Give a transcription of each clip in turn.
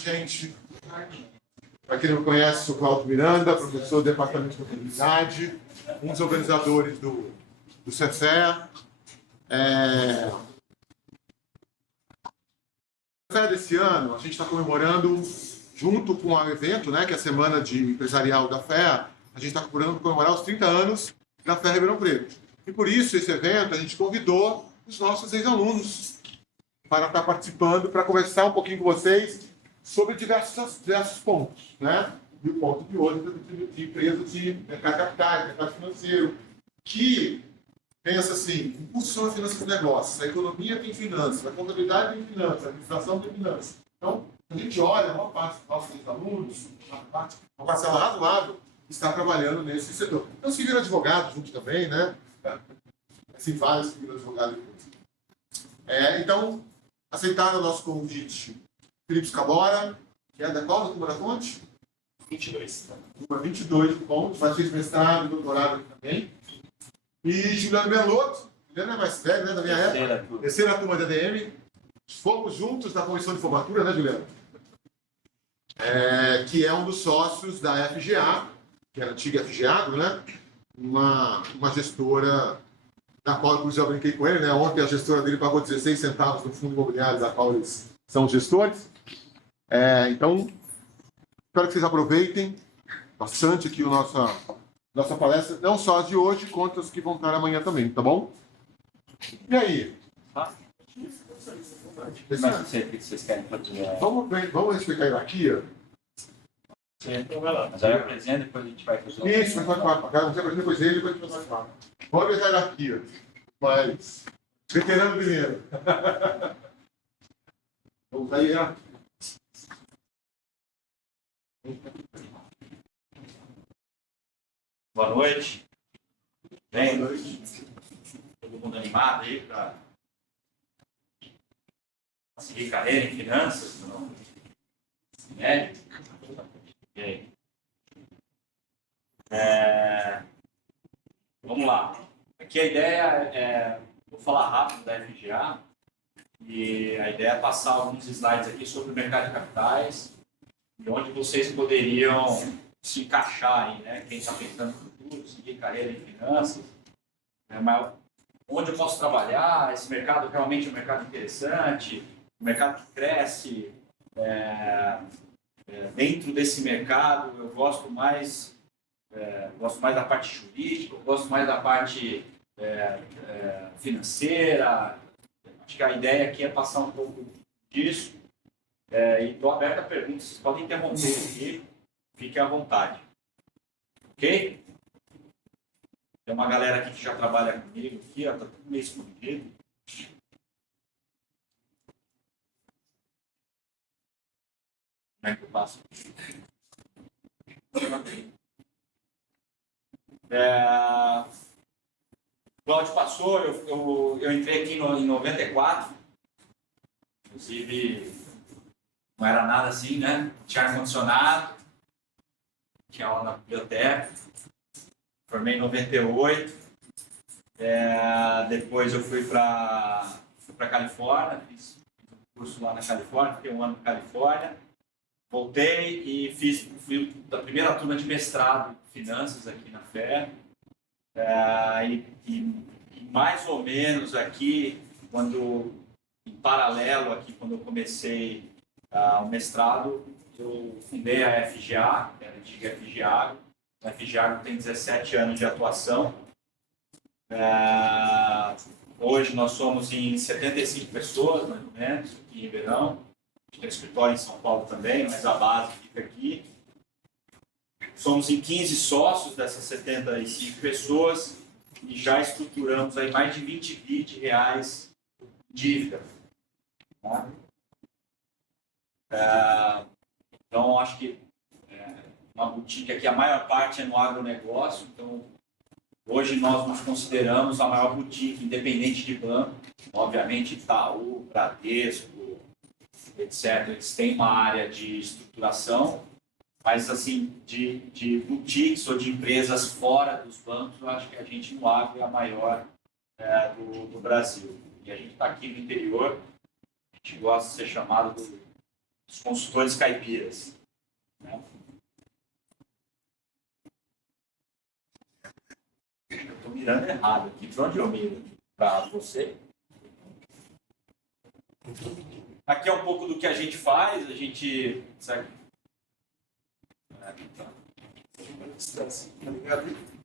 Gente, para quem não conhece, sou Cláudio Miranda, professor do Departamento de Contabilidade, um dos organizadores do Cefé. O Cefé desse ano, a gente está comemorando, junto com o evento, né, que é a Semana Empresarial da FEA, a gente está comemorar os 30 anos da FEA Ribeirão Preto. E por isso, esse evento, a gente convidou os nossos ex-alunos para estar participando, para conversar um pouquinho com vocês sobre diversos pontos, né? E o ponto de hoje de empresas de mercado de capitais, mercado financeiro, que pensa assim, impulso são as finanças do negócio, a economia tem finanças, a contabilidade tem finanças, a administração tem finanças. Então, a gente olha, uma parte dos nossos alunos, uma parcela razoável, está trabalhando nesse setor. Então, se vira advogado junto também, né? Assim, vários que viram advogado depois. Então, aceitaram o nosso convite Felipe Scabora, que é da qual da Turma da Fonte? 22. Turma 22 do Ponte, faz mestrado e doutorado aqui também. E Juliano Belotto, Juliano é mais velho, né, da minha época. Terceira turma da ADM. Fomos juntos na comissão de formatura, né, Juliano? Que é um dos sócios da FGA, que era a antiga FGA, né? Uma gestora da qual, inclusive, eu brinquei com ele, né? Ontem a gestora dele pagou 16 centavos no fundo imobiliário da qual eles são gestores. Então, espero que vocês aproveitem bastante aqui a nossa palestra, não só as de hoje, quanto as que vão estar amanhã também, tá bom? E aí? Mas o que vocês querem fazer? Vamos explicar a hierarquia? Mas aí eu apresento, depois a gente vai fazer. Isso, mas vai para cá. Você apresenta depois ele, depois a gente vai para cá. Vamos ver a hierarquia. Mas, veterano primeiro. Vamos aí, né? Boa noite. Bem, todo mundo animado aí para seguir carreira em finanças? Não? Médico? Okay. Vamos lá. Aqui a ideia vou falar rápido da FGA, e a ideia é passar alguns slides aqui sobre o mercado de capitais e onde vocês poderiam se encaixar aí, né? Quem está pensando no futuro, seguir carreira em finanças, mas onde eu posso trabalhar, esse mercado realmente é um mercado interessante, um mercado que cresce. Dentro desse mercado eu gosto mais da parte jurídica, eu gosto mais da parte financeira. Acho que a ideia aqui é passar um pouco disso, e estou aberto a perguntas, vocês podem interromper aqui, fiquem à vontade. Ok? Tem uma galera aqui que já trabalha comigo, aqui, está tudo meio escondido. Como é que eu passo? O Cláudio passou, eu entrei aqui em 94, inclusive não era nada assim, né? Tinha ar-condicionado, tinha aula na biblioteca, formei em 98, depois eu fui para Califórnia, fiz um curso lá na Califórnia, fiquei um ano na Califórnia, voltei e fui da primeira turma de mestrado em finanças aqui na FEA, e mais ou menos aqui, em paralelo aqui, quando eu comecei o mestrado, eu fundei a FGA, que era a antiga FGA. A FGA tem 17 anos de atuação. Hoje nós somos em 75 pessoas, mais ou menos, aqui em Ribeirão. A gente tem escritório em São Paulo também, mas a base fica aqui. Somos em 15 sócios dessas 75 pessoas e já estruturamos aí mais de 20 bi de reais de dívida. Tá? Então, acho que uma boutique aqui, a maior parte é no agronegócio. Então, hoje nós nos consideramos a maior boutique, independente de banco. Obviamente, Itaú, Bradesco, etc. Eles têm uma área de estruturação, mas assim, de boutiques ou de empresas fora dos bancos, eu acho que a gente no agro é a maior do Brasil. E a gente está aqui no interior, a gente gosta de ser chamado os consultores caipiras. Né? Eu estou mirando errado aqui. Para onde eu miro? Para você? Aqui é um pouco do que a gente faz. A gente... Sabe?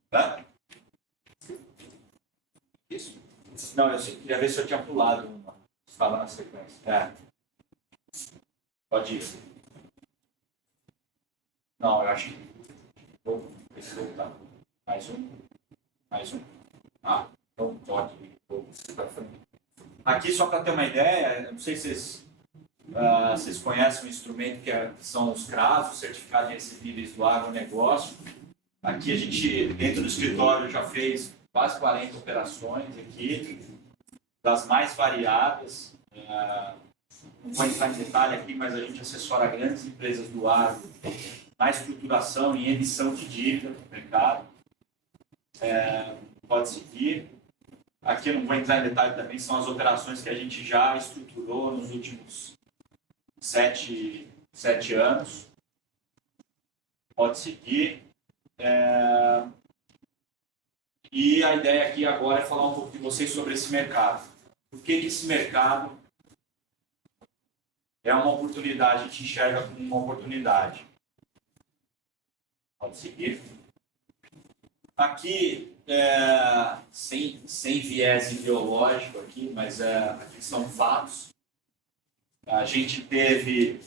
Tá? Isso? Não, eu queria ver se eu tinha pulado uma. Estava na sequência. Pode ir. Não, eu acho que... Vou voltar. Mais um. Então pode ir. Aqui, só para ter uma ideia, não sei se vocês conhecem um instrumento que são os CRAs, os Certificados Recebíveis do Agronegócio. Aqui a gente, dentro do escritório, já fez quase 40 operações aqui, das mais variadas. Não vou entrar em detalhe aqui, mas a gente assessora grandes empresas do agro na estruturação e emissão de dívida no mercado. Pode seguir. Aqui eu não vou entrar em detalhe também, são as operações que a gente já estruturou nos últimos 7 anos. Pode seguir. E a ideia aqui agora é falar um pouco de vocês sobre esse mercado. Por que esse mercado é uma oportunidade, a gente enxerga como uma oportunidade? Pode seguir. Aqui, sem viés ideológico aqui, mas aqui são fatos. A gente teve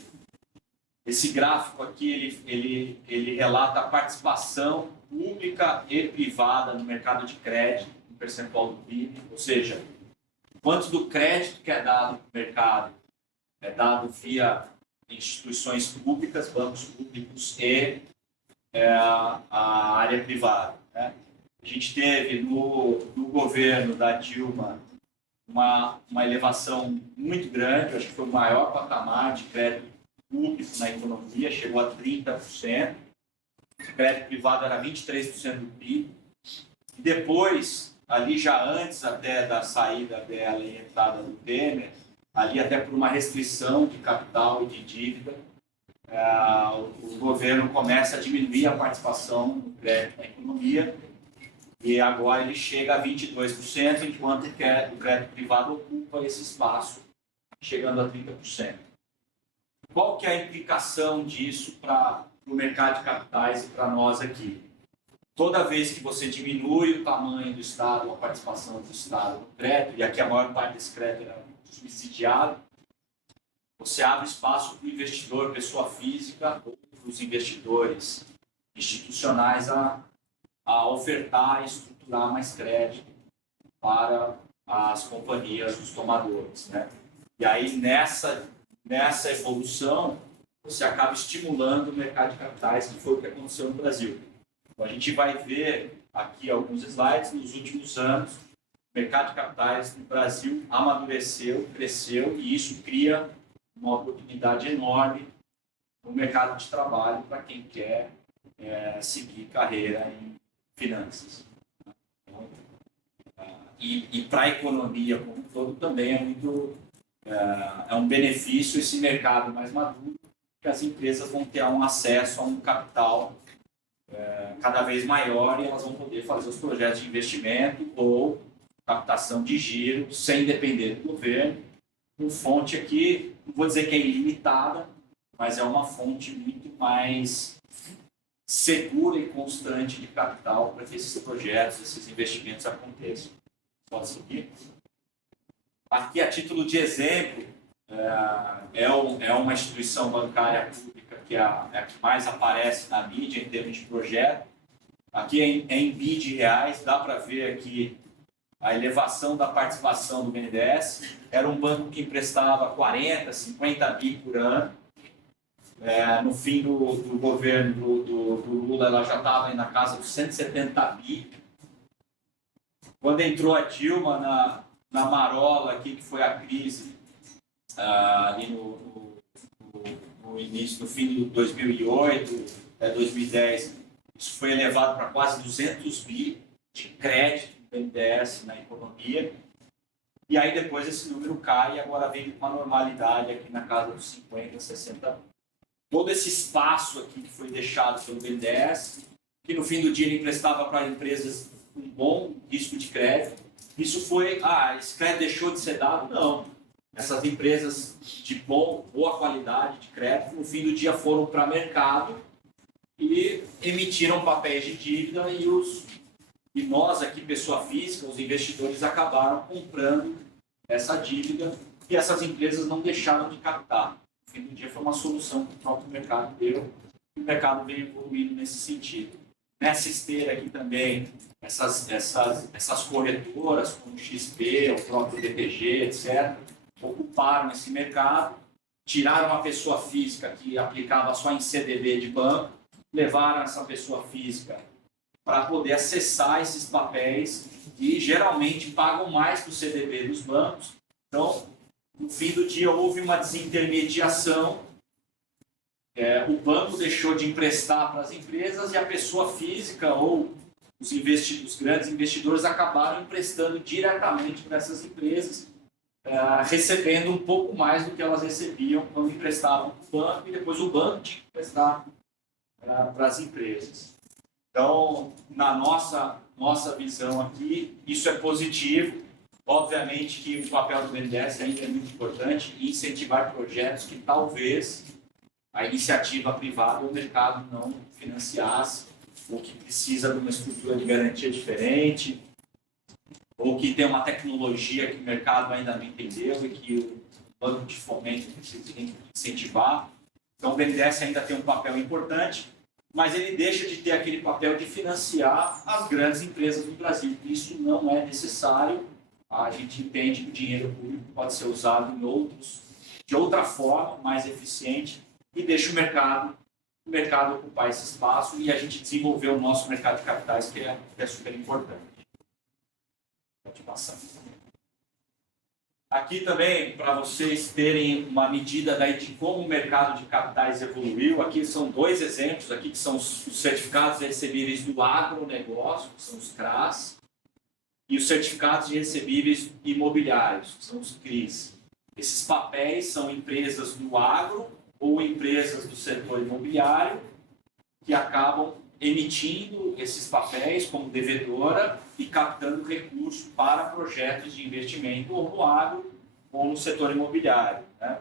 esse gráfico aqui, ele relata a participação pública e privada no mercado de crédito, no percentual do PIB, ou seja, quanto do crédito que é dado para o mercado é dado via instituições públicas, bancos públicos e a área privada. Né? A gente teve no governo da Dilma uma elevação muito grande, acho que foi o maior patamar de crédito público na economia, chegou a 30%, o crédito privado era 23% do PIB, e depois, ali já antes até da saída dela e entrada do Temer, ali até por uma restrição de capital e de dívida, o governo começa a diminuir a participação do crédito na economia, e agora ele chega a 22%, enquanto o crédito privado ocupa esse espaço, chegando a 30%. Qual que é a implicação disso para o mercado de capitais e para nós aqui? Toda vez que você diminui o tamanho do Estado, a participação do Estado no crédito, e aqui a maior parte desse crédito era subsidiado, você abre espaço para o investidor, pessoa física, ou para os investidores institucionais a ofertar e estruturar mais crédito para as companhias, os tomadores. Né? E aí, nessa evolução, você acaba estimulando o mercado de capitais, que foi o que aconteceu no Brasil. Então, a gente vai ver aqui alguns slides. Nos últimos anos, o mercado de capitais no Brasil amadureceu, cresceu, e isso cria uma oportunidade enorme no mercado de trabalho para quem quer seguir carreira em finanças. E para a economia como um todo também é um benefício esse mercado mais maduro, que as empresas vão ter um acesso a um capital cada vez maior, e elas vão poder fazer os projetos de investimento ou captação de giro sem depender do governo, com fonte aqui, não vou dizer que é ilimitada, mas é uma fonte muito mais segura e constante de capital para que esses projetos, esses investimentos aconteçam. Pode seguir? Aqui, a título de exemplo, é uma instituição bancária pública que é a que mais aparece na mídia em termos de projeto. Aqui é em bi de reais, dá para ver aqui a elevação da participação do BNDES. Era um banco que emprestava 40, 50 bi por ano. No fim do governo do Lula, ela já estava na casa dos 170 bi. Quando entrou a Dilma na marola aqui, que foi a crise, ali no início, no fim de 2008, 2010, isso foi elevado para quase 200 bi de crédito do BNDES na economia. E aí depois esse número cai e agora vem com uma normalidade aqui na casa dos 50, 60. Todo esse espaço aqui que foi deixado pelo BNDES, que no fim do dia ele emprestava para empresas com bom risco de crédito. Isso foi, esse crédito deixou de ser dado? Não. Essas empresas de boa qualidade de crédito, no fim do dia foram para o mercado e emitiram papéis de dívida e nós aqui, pessoa física, os investidores acabaram comprando essa dívida e essas empresas não deixaram de captar. No fim do dia foi uma solução que o próprio mercado deu e o mercado vem evoluindo nesse sentido. Nessa esteira aqui também, essas corretoras como o XP, o próprio BTG, etc., ocuparam esse mercado, tiraram a pessoa física que aplicava só em CDB de banco, levaram essa pessoa física para poder acessar esses papéis e geralmente pagam mais que o CDB dos bancos. Então, no fim do dia, houve uma desintermediação. O banco deixou de emprestar para as empresas e a pessoa física ou os grandes investidores acabaram emprestando diretamente para essas empresas, recebendo um pouco mais do que elas recebiam quando emprestavam para o banco e depois o banco tinha que emprestar para as empresas. Então, na nossa visão aqui, isso é positivo. Obviamente que o papel do BNDES ainda é muito importante em incentivar projetos que talvez a iniciativa privada ou o mercado não financiasse, ou que precisa de uma estrutura de garantia diferente, ou que tem uma tecnologia que o mercado ainda não entendeu e que o banco de fomento precisa incentivar. Então, o BNDES ainda tem um papel importante, mas ele deixa de ter aquele papel de financiar as grandes empresas do Brasil. Isso não é necessário. A gente entende que o dinheiro público pode ser usado de outra forma, mais eficiente, e deixa o mercado ocupar esse espaço e a gente desenvolver o nosso mercado de capitais, que é super importante. Pode passar. Aqui também, para vocês terem uma medida daí de como o mercado de capitais evoluiu, aqui são dois exemplos, aqui que são os certificados recebíveis do agronegócio, que são os CRAs, e os certificados de recebíveis imobiliários, que são os CRIs. Esses papéis são empresas do agro ou empresas do setor imobiliário que acabam emitindo esses papéis como devedora e captando recursos para projetos de investimento ou no agro ou no setor imobiliário, né?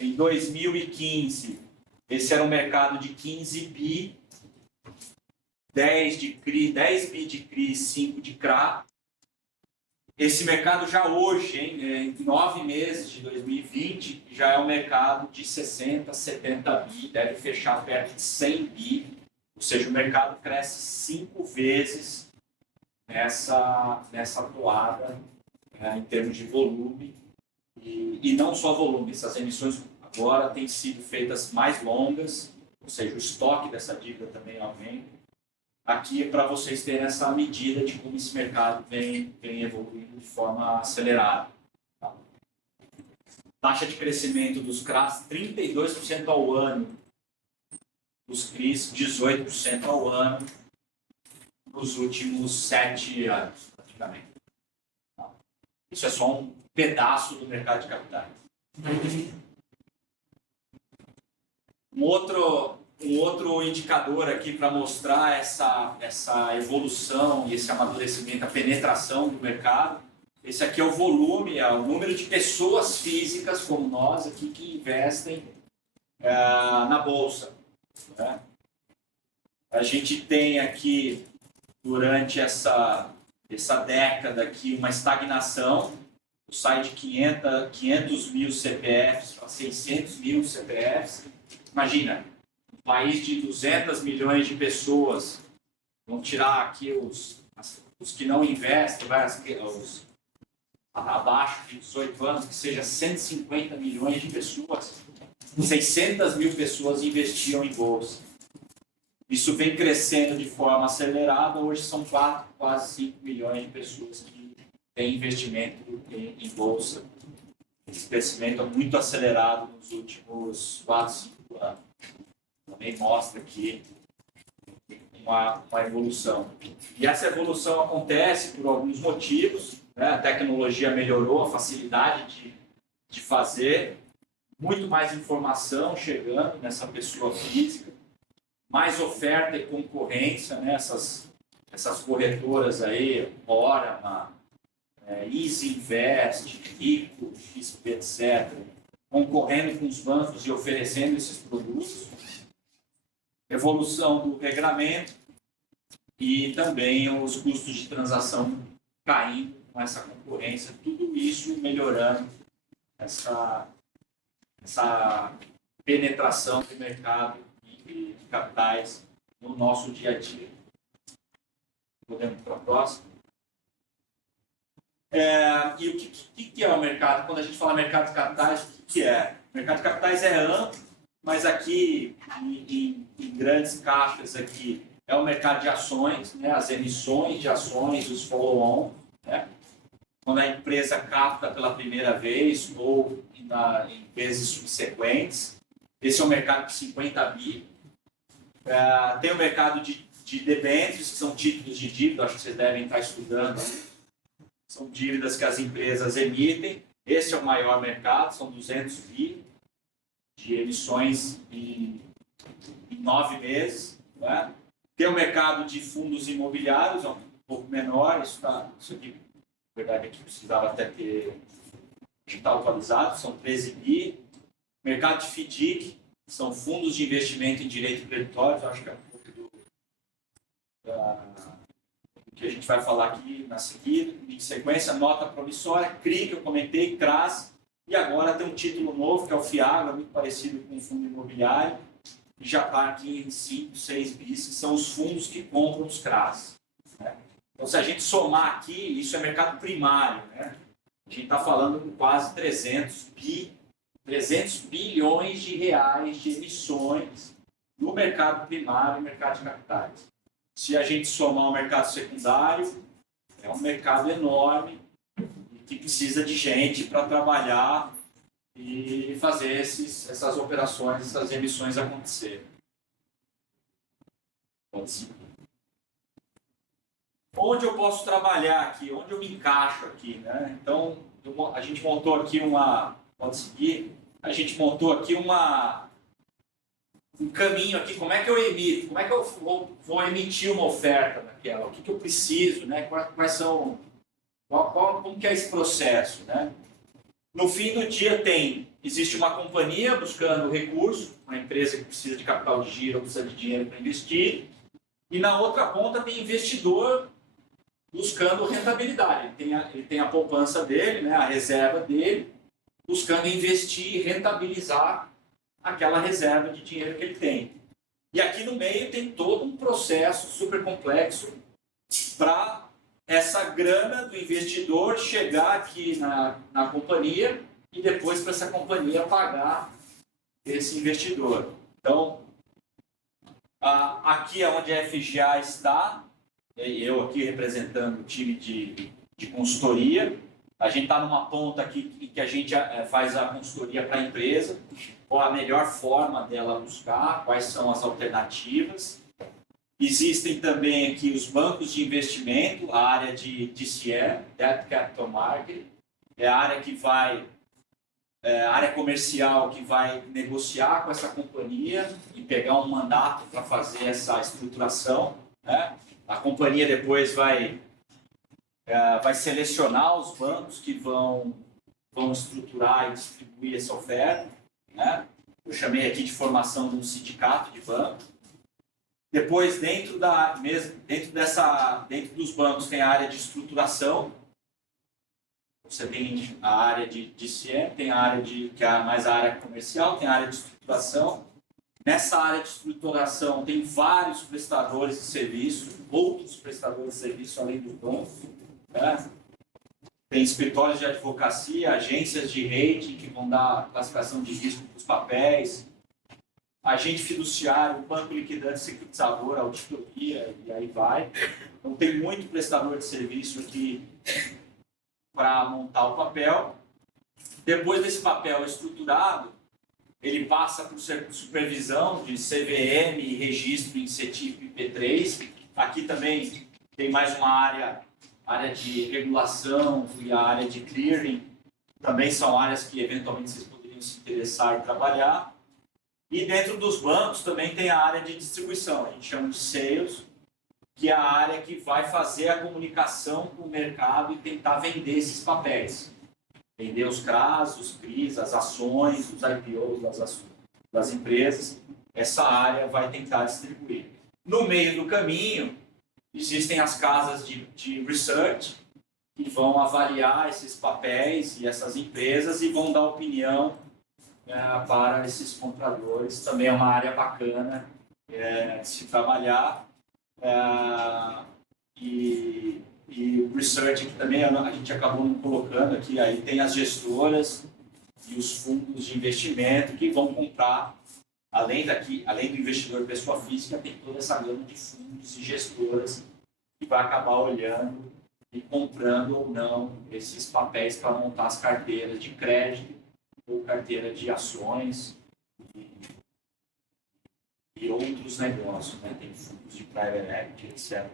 Em 2015, esse era um mercado de 15 bi, 10 de CRI, 10 bi de CRI, 5 de CRA. Esse mercado já hoje, em 9 meses de 2020, já é um mercado de 60, 70 bi, deve fechar perto de 100 bi, ou seja, o mercado cresce 5 vezes nessa toada, em termos de volume, e não só volume, essas emissões agora têm sido feitas mais longas, ou seja, o estoque dessa dívida também aumenta. Aqui é para vocês terem essa medida de como esse mercado vem evoluindo de forma acelerada. Tá? Taxa de crescimento dos CRAs, 32% ao ano. Dos CRIs, 18% ao ano nos últimos 7 anos, praticamente. Tá? Isso é só um pedaço do mercado de capitais. Um outro indicador aqui para mostrar essa evolução e esse amadurecimento, a penetração do mercado. Esse aqui é o volume, é o número de pessoas físicas como nós aqui que investem na Bolsa. Né? A gente tem aqui, durante essa década aqui, uma estagnação. Sai de 500 mil CPFs para 600 mil CPFs. Imagina, um país de 200 milhões de pessoas, vamos tirar aqui os que não investem, os abaixo de 18 anos, que seja 150 milhões de pessoas, 600 mil pessoas investiam em bolsa. Isso vem crescendo de forma acelerada, hoje são quase 5 milhões de pessoas que têm investimento em bolsa. Esse crescimento é muito acelerado nos últimos 4, 5 anos. Também mostra aqui uma evolução. E essa evolução acontece por alguns motivos. né? A tecnologia melhorou, a facilidade de fazer, muito mais informação chegando nessa pessoa física, mais oferta e concorrência, né? Essas corretoras aí, Orama, Easy Invest, Rico, XP, etc., concorrendo com os bancos e oferecendo esses produtos. Evolução do regramento e também os custos de transação caindo com essa concorrência, tudo isso melhorando essa penetração do mercado de capitais no nosso dia a dia. Podemos para a próxima. E o que é o mercado? Quando a gente fala mercado de capitais, o que é? O mercado de capitais é amplo, mas aqui, em grandes caixas, aqui, é o mercado de ações, né? As emissões de ações, os follow-on, né? Quando a empresa capta pela primeira vez ou em vezes subsequentes. Esse é o mercado de 50 bi. Tem o mercado de debêntures, que são títulos de dívida, acho que vocês devem estar estudando. São dívidas que as empresas emitem. Esse é o maior mercado, são 200 bi de emissões em 9 meses. Né? Tem o mercado de fundos imobiliários, é um pouco menor. Isso aqui, na verdade, a gente precisava até ter digital atualizado, são 13 bi. Mercado de FDIC, são fundos de investimento em direito creditório, acho que é um pouco do que a gente vai falar aqui na seguida. Em sequência, nota promissória, CRI, que eu comentei, CRAS, e agora tem um título novo, que é o FIAGRO, muito parecido com o fundo imobiliário, e já está aqui em 5, 6 bis, que são os fundos que compram os CRAS. Né? Então, se a gente somar aqui, isso é mercado primário, né? A gente está falando de quase 300 bilhões de reais de emissões no mercado primário e mercado de capitais. Se a gente somar o mercado secundário, é um mercado enorme que precisa de gente para trabalhar e fazer essas operações, essas emissões acontecerem. Onde eu posso trabalhar aqui? Onde eu me encaixo aqui? Né? Então, a gente montou aqui pode seguir. A gente montou aqui um caminho aqui, como é que eu emito, como é que eu vou emitir uma oferta daquela, o que eu preciso, né? Quais são, como que é esse processo, né? No fim do dia existe uma companhia buscando recurso, uma empresa que precisa de capital de giro, precisa de dinheiro para investir, e na outra ponta tem investidor buscando rentabilidade, ele tem a poupança dele, né? A reserva dele, buscando investir e rentabilizar aquela reserva de dinheiro que ele tem. E aqui no meio tem todo um processo super complexo para essa grana do investidor chegar aqui na companhia e depois para essa companhia pagar esse investidor. Então, aqui é onde a FGA está, eu aqui representando o time de consultoria. A gente está numa ponta aqui que a gente faz a consultoria para a empresa, qual a melhor forma dela buscar, quais são as alternativas. Existem também aqui os bancos de investimento, a área de DCM, Debt Capital Market, é a área que a área comercial que vai negociar com essa companhia e pegar um mandato para fazer essa estruturação. Né? A companhia depois vai selecionar os bancos que vão estruturar e distribuir essa oferta. Né? Eu chamei aqui de formação de um sindicato de banco. Depois, dentro dos bancos, tem a área de estruturação. Você tem a área de DCM, tem a área que é mais a área comercial, tem a área de estruturação. Nessa área de estruturação, tem vários prestadores de serviço, outros prestadores de serviço além do banco. Né? Tem escritórios de advocacia, agências de rating que vão dar classificação de risco para os papéis, agente fiduciário, banco liquidante, securitizador, auditoria, e aí vai. Então, tem muito prestador de serviço aqui para montar o papel. Depois desse papel estruturado, ele passa por supervisão de CVM e registro em CETIP P3. Aqui também tem mais uma área área de regulação e a área de clearing também são áreas que eventualmente vocês poderiam se interessar em trabalhar. E dentro dos bancos também tem a área de distribuição, a gente chama de sales, que é a área que vai fazer a comunicação com o mercado e tentar vender esses papéis. Vender os CRAs, os CRIs, as ações, os IPOs das empresas. Essa área vai tentar distribuir. No meio do caminho, existem as casas de research, que vão avaliar esses papéis e essas empresas e vão dar opinião para esses compradores. Também é uma área bacana de se trabalhar. E o research aqui também a gente acabou não colocando aqui, aí tem as gestoras e os fundos de investimento que vão comprar, além do investidor pessoa física, tem toda essa gama de fundos e gestoras que vai acabar olhando e comprando ou não esses papéis para montar as carteiras de crédito ou carteira de ações e outros negócios, né? Tem fundos de private equity, etc.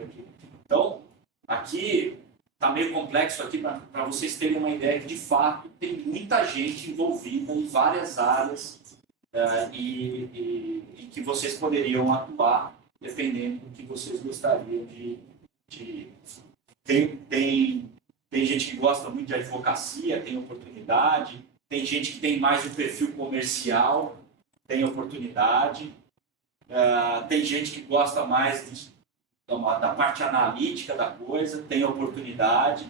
Então, aqui está meio complexo aqui para vocês terem uma ideia que, de fato, tem muita gente envolvida em várias áreas e que vocês poderiam atuar dependendo do que vocês gostariam de... Tem gente que gosta muito de advocacia, tem oportunidade. Tem gente que tem mais um perfil comercial, tem oportunidade. Tem gente que gosta mais da parte analítica da coisa, tem oportunidade.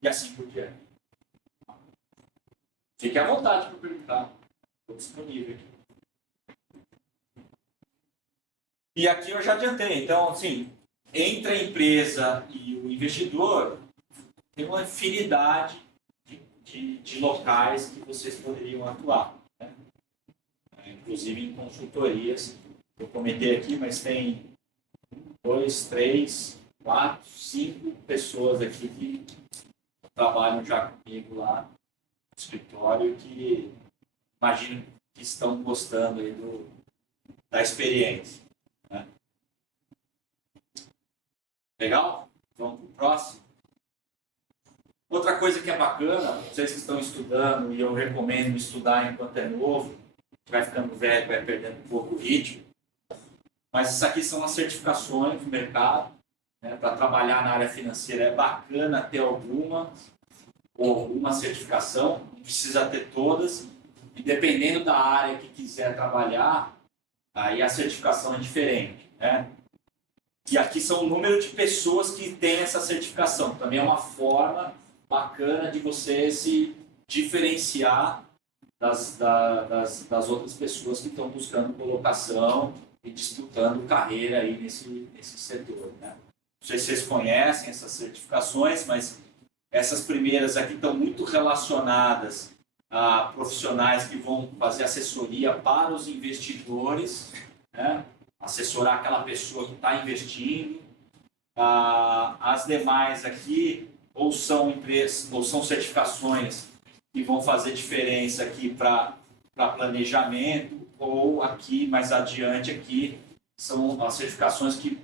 E assim por diante. Fique à vontade para perguntar. Estou disponível aqui. E aqui eu já adiantei. Então, assim, entre a empresa e o investidor, tem uma infinidade de locais que vocês poderiam atuar, né? Inclusive em consultorias. Eu comentei aqui, mas tem 2, 3, 4, 5 pessoas aqui que trabalham já comigo lá no escritório que imagino que estão gostando aí da experiência, né? Legal? Vamos para o próximo. Outra coisa que é bacana, vocês que estão estudando, e eu recomendo estudar enquanto é novo, vai ficando velho, vai perdendo um pouco o ritmo, mas isso aqui são as certificações do mercado, né? Para trabalhar na área financeira é bacana ter alguma ou alguma certificação, não precisa ter todas, e dependendo da área que quiser trabalhar, aí a certificação é diferente, né? E aqui são o número de pessoas que têm essa certificação, também é uma forma bacana de você se diferenciar das outras pessoas que estão buscando colocação e disputando carreira aí nesse setor, né? Não sei se vocês conhecem essas certificações, mas essas primeiras aqui estão muito relacionadas a profissionais que vão fazer assessoria para os investidores, né? Assessorar aquela pessoa que está investindo. As demais aqui ou são empresas ou são certificações que vão fazer diferença aqui para planejamento, ou aqui mais adiante aqui são as certificações que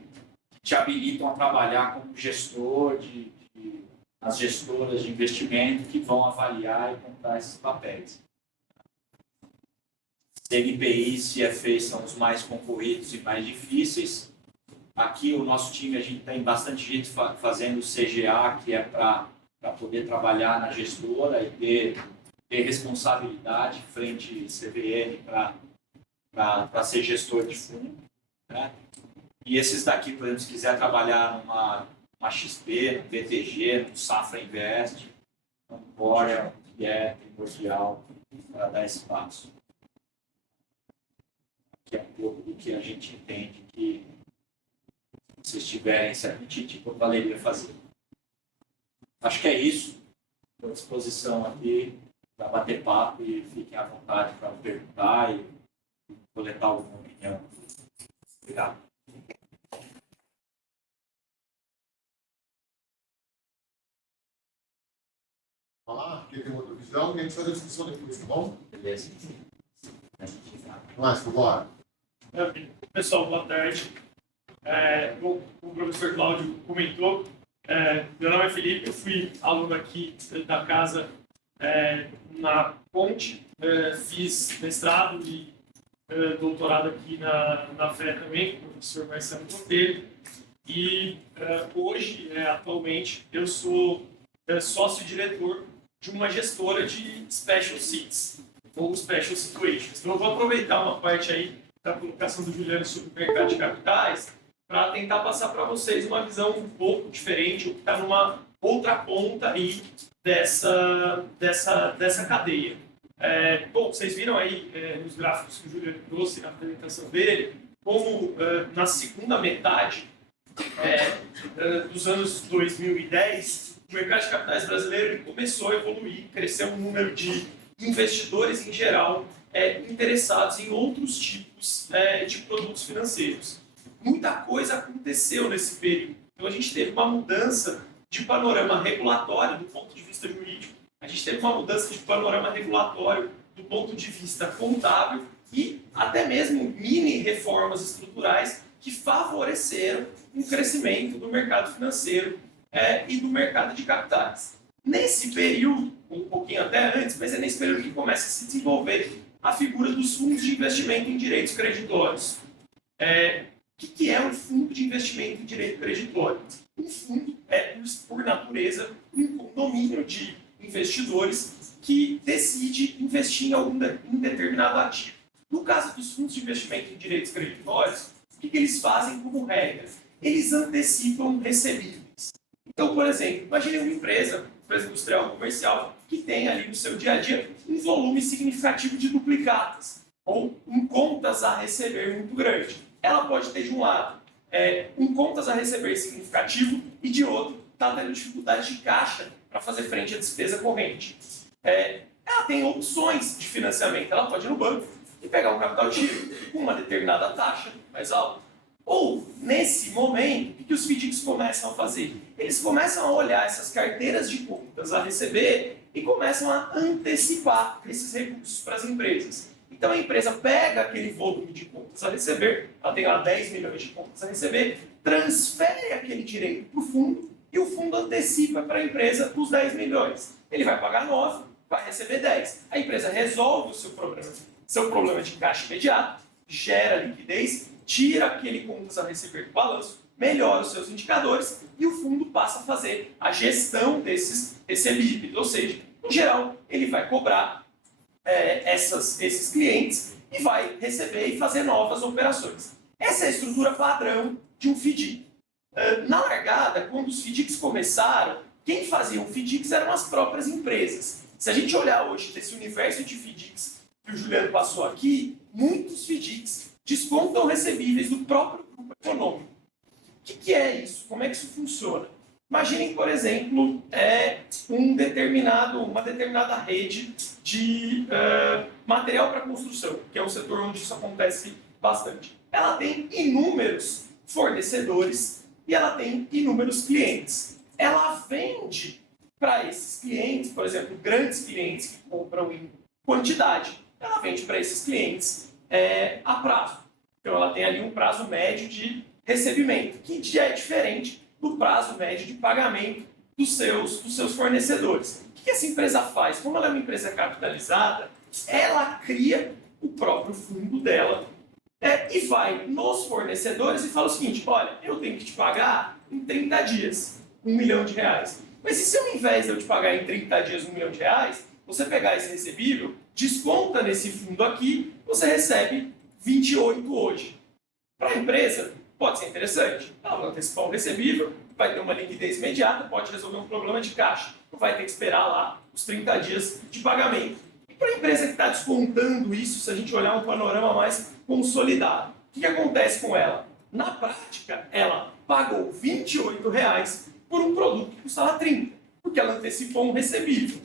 te habilitam a trabalhar como gestor as gestoras de investimento que vão avaliar e comprar esses papéis. CNPI e CFA são os mais concorridos e mais difíceis. Aqui o nosso time, a gente tem bastante gente fazendo CGA, que é para poder trabalhar na gestora e ter responsabilidade frente CVM para ser gestor de fundo, né? E esses daqui, por exemplo, se quiser trabalhar numa XP, no BTG, no Safra Invest, no Boreal, que é primordial para dar espaço. Que é um pouco do que a gente entende que, se vocês tiverem esse apetite, valeria fazer. Acho que é isso. Estou à disposição aqui para bater papo e fiquem à vontade para perguntar e coletar alguma opinião. Obrigado. Falar, porque tem outra visão, e a gente faz a discussão depois, tá bom? Beleza. Mas, bora. Pessoal, boa tarde. Bom, como o professor Cláudio comentou, meu nome é Felipe, eu fui aluno aqui da casa na Ponte, fiz mestrado e doutorado aqui na FE também, com o professor Marcelo Monteiro, e hoje, atualmente, eu sou sócio-diretor de uma gestora de Special Seats, ou Special Situations. Então, eu vou aproveitar uma parte aí da colocação do Juliano sobre o mercado de capitais para tentar passar para vocês uma visão um pouco diferente, o que está numa outra ponta aí dessa cadeia. Bom, vocês viram aí nos gráficos que o Juliano trouxe na apresentação dele, como na segunda metade dos anos 2010, o mercado de capitais brasileiro ele começou a evoluir, cresceu um número de investidores em geral interessados em outros tipos de produtos financeiros. Muita coisa aconteceu nesse período. Então, a gente teve uma mudança de panorama regulatório do ponto de vista jurídico, a gente teve uma mudança de panorama regulatório do ponto de vista contábil e até mesmo mini reformas estruturais que favoreceram um crescimento do mercado financeiro e do mercado de capitais. Nesse período, um pouquinho até antes, mas é nesse período que começa a se desenvolver a figura dos fundos de investimento em direitos creditórios. O que é um fundo de investimento em direito creditório? Um fundo por natureza, um condomínio de investidores que decide investir em determinado ativo. No caso dos fundos de investimento em direitos creditórios, o que eles fazem como regra? Eles antecipam recebíveis. Então, por exemplo, imagine uma empresa industrial ou comercial que tem ali no seu dia a dia um volume significativo de duplicatas ou um contas a receber muito grande. Ela pode ter de um lado um contas a receber significativo e de outro está tendo dificuldade de caixa para fazer frente à despesa corrente. Ela tem opções de financiamento. Ela pode ir no banco e pegar um capital giro com uma determinada taxa mais alta. Ou, nesse momento, o que os FDICs começam a fazer? Eles começam a olhar essas carteiras de contas a receber e começam a antecipar esses recursos para as empresas. Então, a empresa pega aquele volume de contas a receber, ela tem lá 10 milhões de contas a receber, transfere aquele direito para o fundo e o fundo antecipa para a empresa os 10 milhões. Ele vai pagar 9, vai receber 10. A empresa resolve o seu problema de caixa imediato, gera liquidez, tira aquele contas a receber do balanço, melhora os seus indicadores e o fundo passa a fazer a gestão desses recebíveis. Ou seja, em geral, ele vai cobrar esses clientes e vai receber e fazer novas operações. Essa é a estrutura padrão de um FDIC. Na largada, quando os FDICs começaram, quem fazia um FDICs eram as próprias empresas. Se a gente olhar hoje desse universo de FDICs que o Juliano passou aqui, muitos FDICs descontam recebíveis do próprio grupo econômico. O que é isso? Como é que isso funciona? Imaginem, por exemplo, uma determinada rede de material para construção, que é um setor onde isso acontece bastante. Ela tem inúmeros fornecedores e ela tem inúmeros clientes. Ela vende para esses clientes, por exemplo, grandes clientes que compram em quantidade, ela vende para esses clientes a prazo. Então, ela tem ali um prazo médio de recebimento, que já é diferente do prazo médio de pagamento dos seus fornecedores. O que essa empresa faz? Como ela é uma empresa capitalizada, ela cria o próprio fundo dela e vai nos fornecedores e fala o seguinte: olha, eu tenho que te pagar em 30 dias R$1 milhão. Mas e se ao invés de eu te pagar em 30 dias R$1 milhão, você pegar esse recebível, desconta nesse fundo aqui, você recebe 28 hoje. Para a empresa, pode ser interessante. Ela vai antecipar o recebível, vai ter uma liquidez imediata, pode resolver um problema de caixa. Não vai ter que esperar lá os 30 dias de pagamento. E para a empresa que está descontando isso, se a gente olhar um panorama mais consolidado, o que acontece com ela? Na prática, ela pagou R$28 por um produto que custava 30, porque ela antecipou um recebível.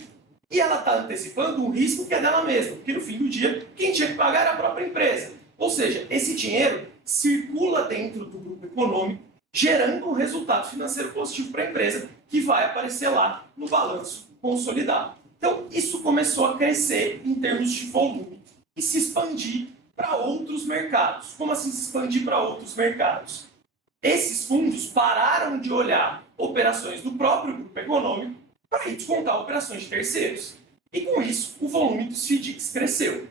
E ela está antecipando um risco que é dela mesma, porque no fim do dia, quem tinha que pagar era a própria empresa. Ou seja, esse dinheiro circula dentro do grupo econômico, gerando um resultado financeiro positivo para a empresa, que vai aparecer lá no balanço consolidado. Então, isso começou a crescer em termos de volume e se expandir para outros mercados. Como assim se expandir para outros mercados? esses fundos pararam de olhar operações do próprio grupo econômico para ir descontar operações de terceiros. E com isso, o volume dos FDICs cresceu.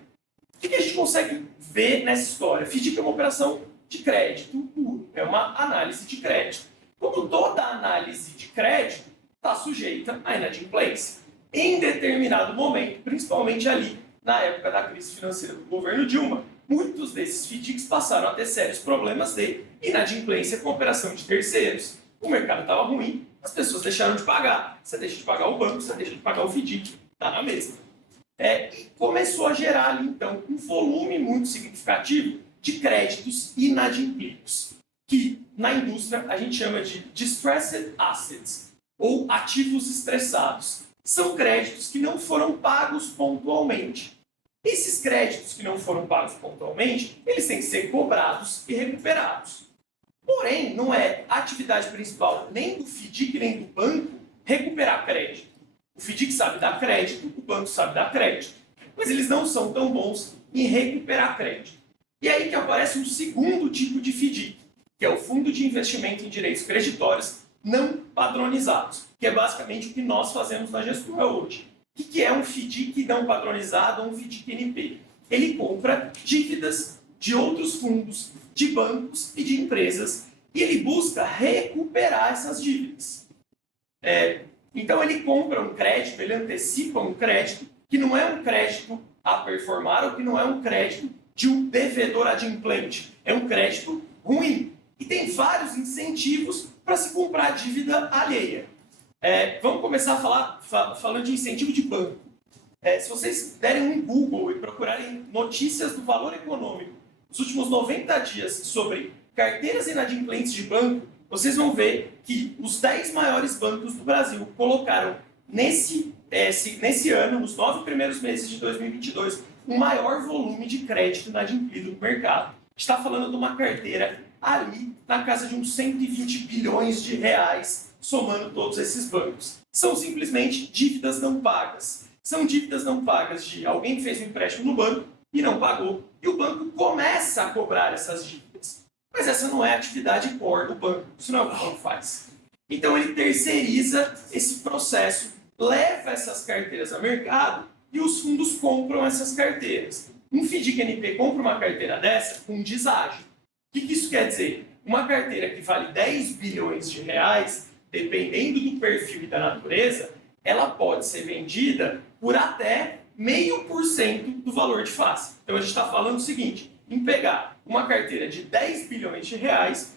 O que a gente consegue ver nessa história? FDIC é uma operação de crédito puro, é uma análise de crédito. Como toda análise de crédito está sujeita à inadimplência. Em determinado momento, principalmente ali na época da crise financeira do governo Dilma, muitos desses FDICs passaram a ter sérios problemas de inadimplência com operação de terceiros. O mercado estava ruim, as pessoas deixaram de pagar. Você deixa de pagar o banco, você deixa de pagar o FDIC, está na mesma. E começou a gerar ali, então, um volume muito significativo de créditos inadimplidos, que na indústria a gente chama de distressed assets, ou ativos estressados. São créditos que não foram pagos pontualmente. Esses créditos que não foram pagos pontualmente, eles têm que ser cobrados e recuperados. Porém, não é a atividade principal nem do FDIC nem do banco recuperar crédito. O FDIC sabe dar crédito, o banco sabe dar crédito, mas eles não são tão bons em recuperar crédito. E aí que aparece um segundo tipo de FDIC, que é o Fundo de Investimento em Direitos Creditórios Não Padronizados, que é basicamente o que nós fazemos na Gestora hoje. O que é um FDIC não padronizado ou um FDIC NP? Ele compra dívidas de outros fundos, de bancos e de empresas, e ele busca recuperar essas dívidas. Então ele compra um crédito, ele antecipa um crédito, que não é um crédito a performar ou que não é um crédito de um devedor adimplente. É um crédito ruim. E tem vários incentivos para se comprar dívida alheia. Vamos começar a falar falando de incentivo de banco. Se vocês derem um Google e procurarem notícias do Valor Econômico nos últimos 90 dias sobre carteiras inadimplentes de banco, vocês vão ver que os 10 maiores bancos do Brasil colocaram nesse ano, nos 9 primeiros meses de 2022, o maior volume de crédito inadimplido no mercado. Está falando de uma carteira ali na casa de uns 120 bilhões de reais, somando todos esses bancos. São simplesmente dívidas não pagas. São dívidas não pagas de alguém que fez um empréstimo no banco e não pagou, e o banco começa a cobrar essas dívidas. Mas essa não é a atividade core do banco, isso não é o que o banco faz. Então ele terceiriza esse processo, leva essas carteiras ao mercado e os fundos compram essas carteiras. Um FDIC-NP compra uma carteira dessa com deságio. O que isso quer dizer? Uma carteira que vale 10 bilhões de reais, dependendo do perfil e da natureza, ela pode ser vendida por até 0,5% do valor de face. Então a gente está falando o seguinte, em pegar uma carteira de 10 bilhões de reais,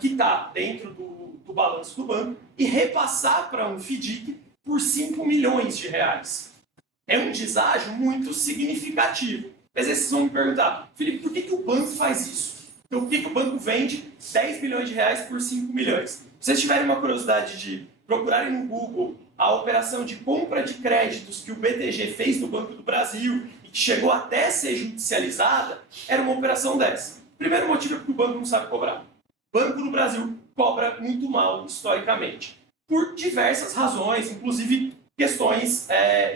que está dentro do balanço do banco, e repassar para um FDIC por 5 milhões de reais. É um deságio muito significativo. Mas aí vocês vão me perguntar, Felipe, por que o banco faz isso? Então, por que o banco vende 10 bilhões de reais por 5 milhões? Se vocês tiverem uma curiosidade de procurarem no Google a operação de compra de créditos que o BTG fez no Banco do Brasil e que chegou até ser judicializada, era uma operação dessa. O primeiro motivo é porque o banco não sabe cobrar. O banco no Brasil cobra muito mal, historicamente, por diversas razões, inclusive questões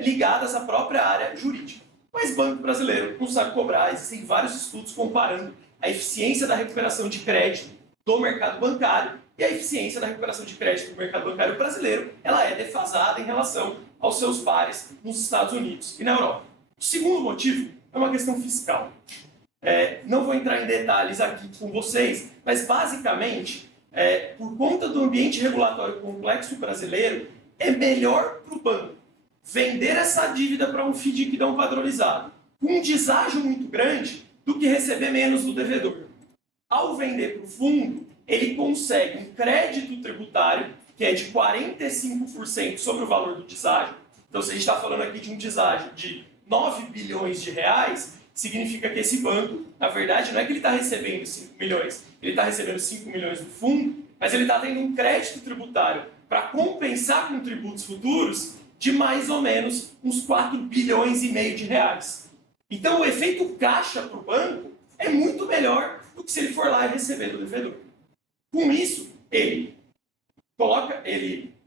ligadas à própria área jurídica. Mas banco brasileiro não sabe cobrar, existem vários estudos comparando a eficiência da recuperação de crédito do mercado bancário e a eficiência da recuperação de crédito do mercado bancário brasileiro, ela é defasada em relação aos seus pares nos Estados Unidos e na Europa. O segundo motivo é uma questão fiscal. Não vou entrar em detalhes aqui com vocês, mas basicamente, por conta do ambiente regulatório complexo brasileiro, é melhor para o banco vender essa dívida para um FDIC não padronizado, com um deságio muito grande, do que receber menos do devedor. Ao vender para o fundo, ele consegue um crédito tributário, que é de 45% sobre o valor do deságio. Então, se a gente está falando aqui de um deságio de 9 bilhões de reais, significa que esse banco, na verdade, não é que ele está recebendo 5 milhões, ele está recebendo 5 milhões do fundo, mas ele está tendo um crédito tributário para compensar com tributos futuros de mais ou menos uns 4 bilhões e meio de reais. Então, o efeito caixa para o banco é muito melhor do que se ele for lá e receber do devedor. Com isso, ele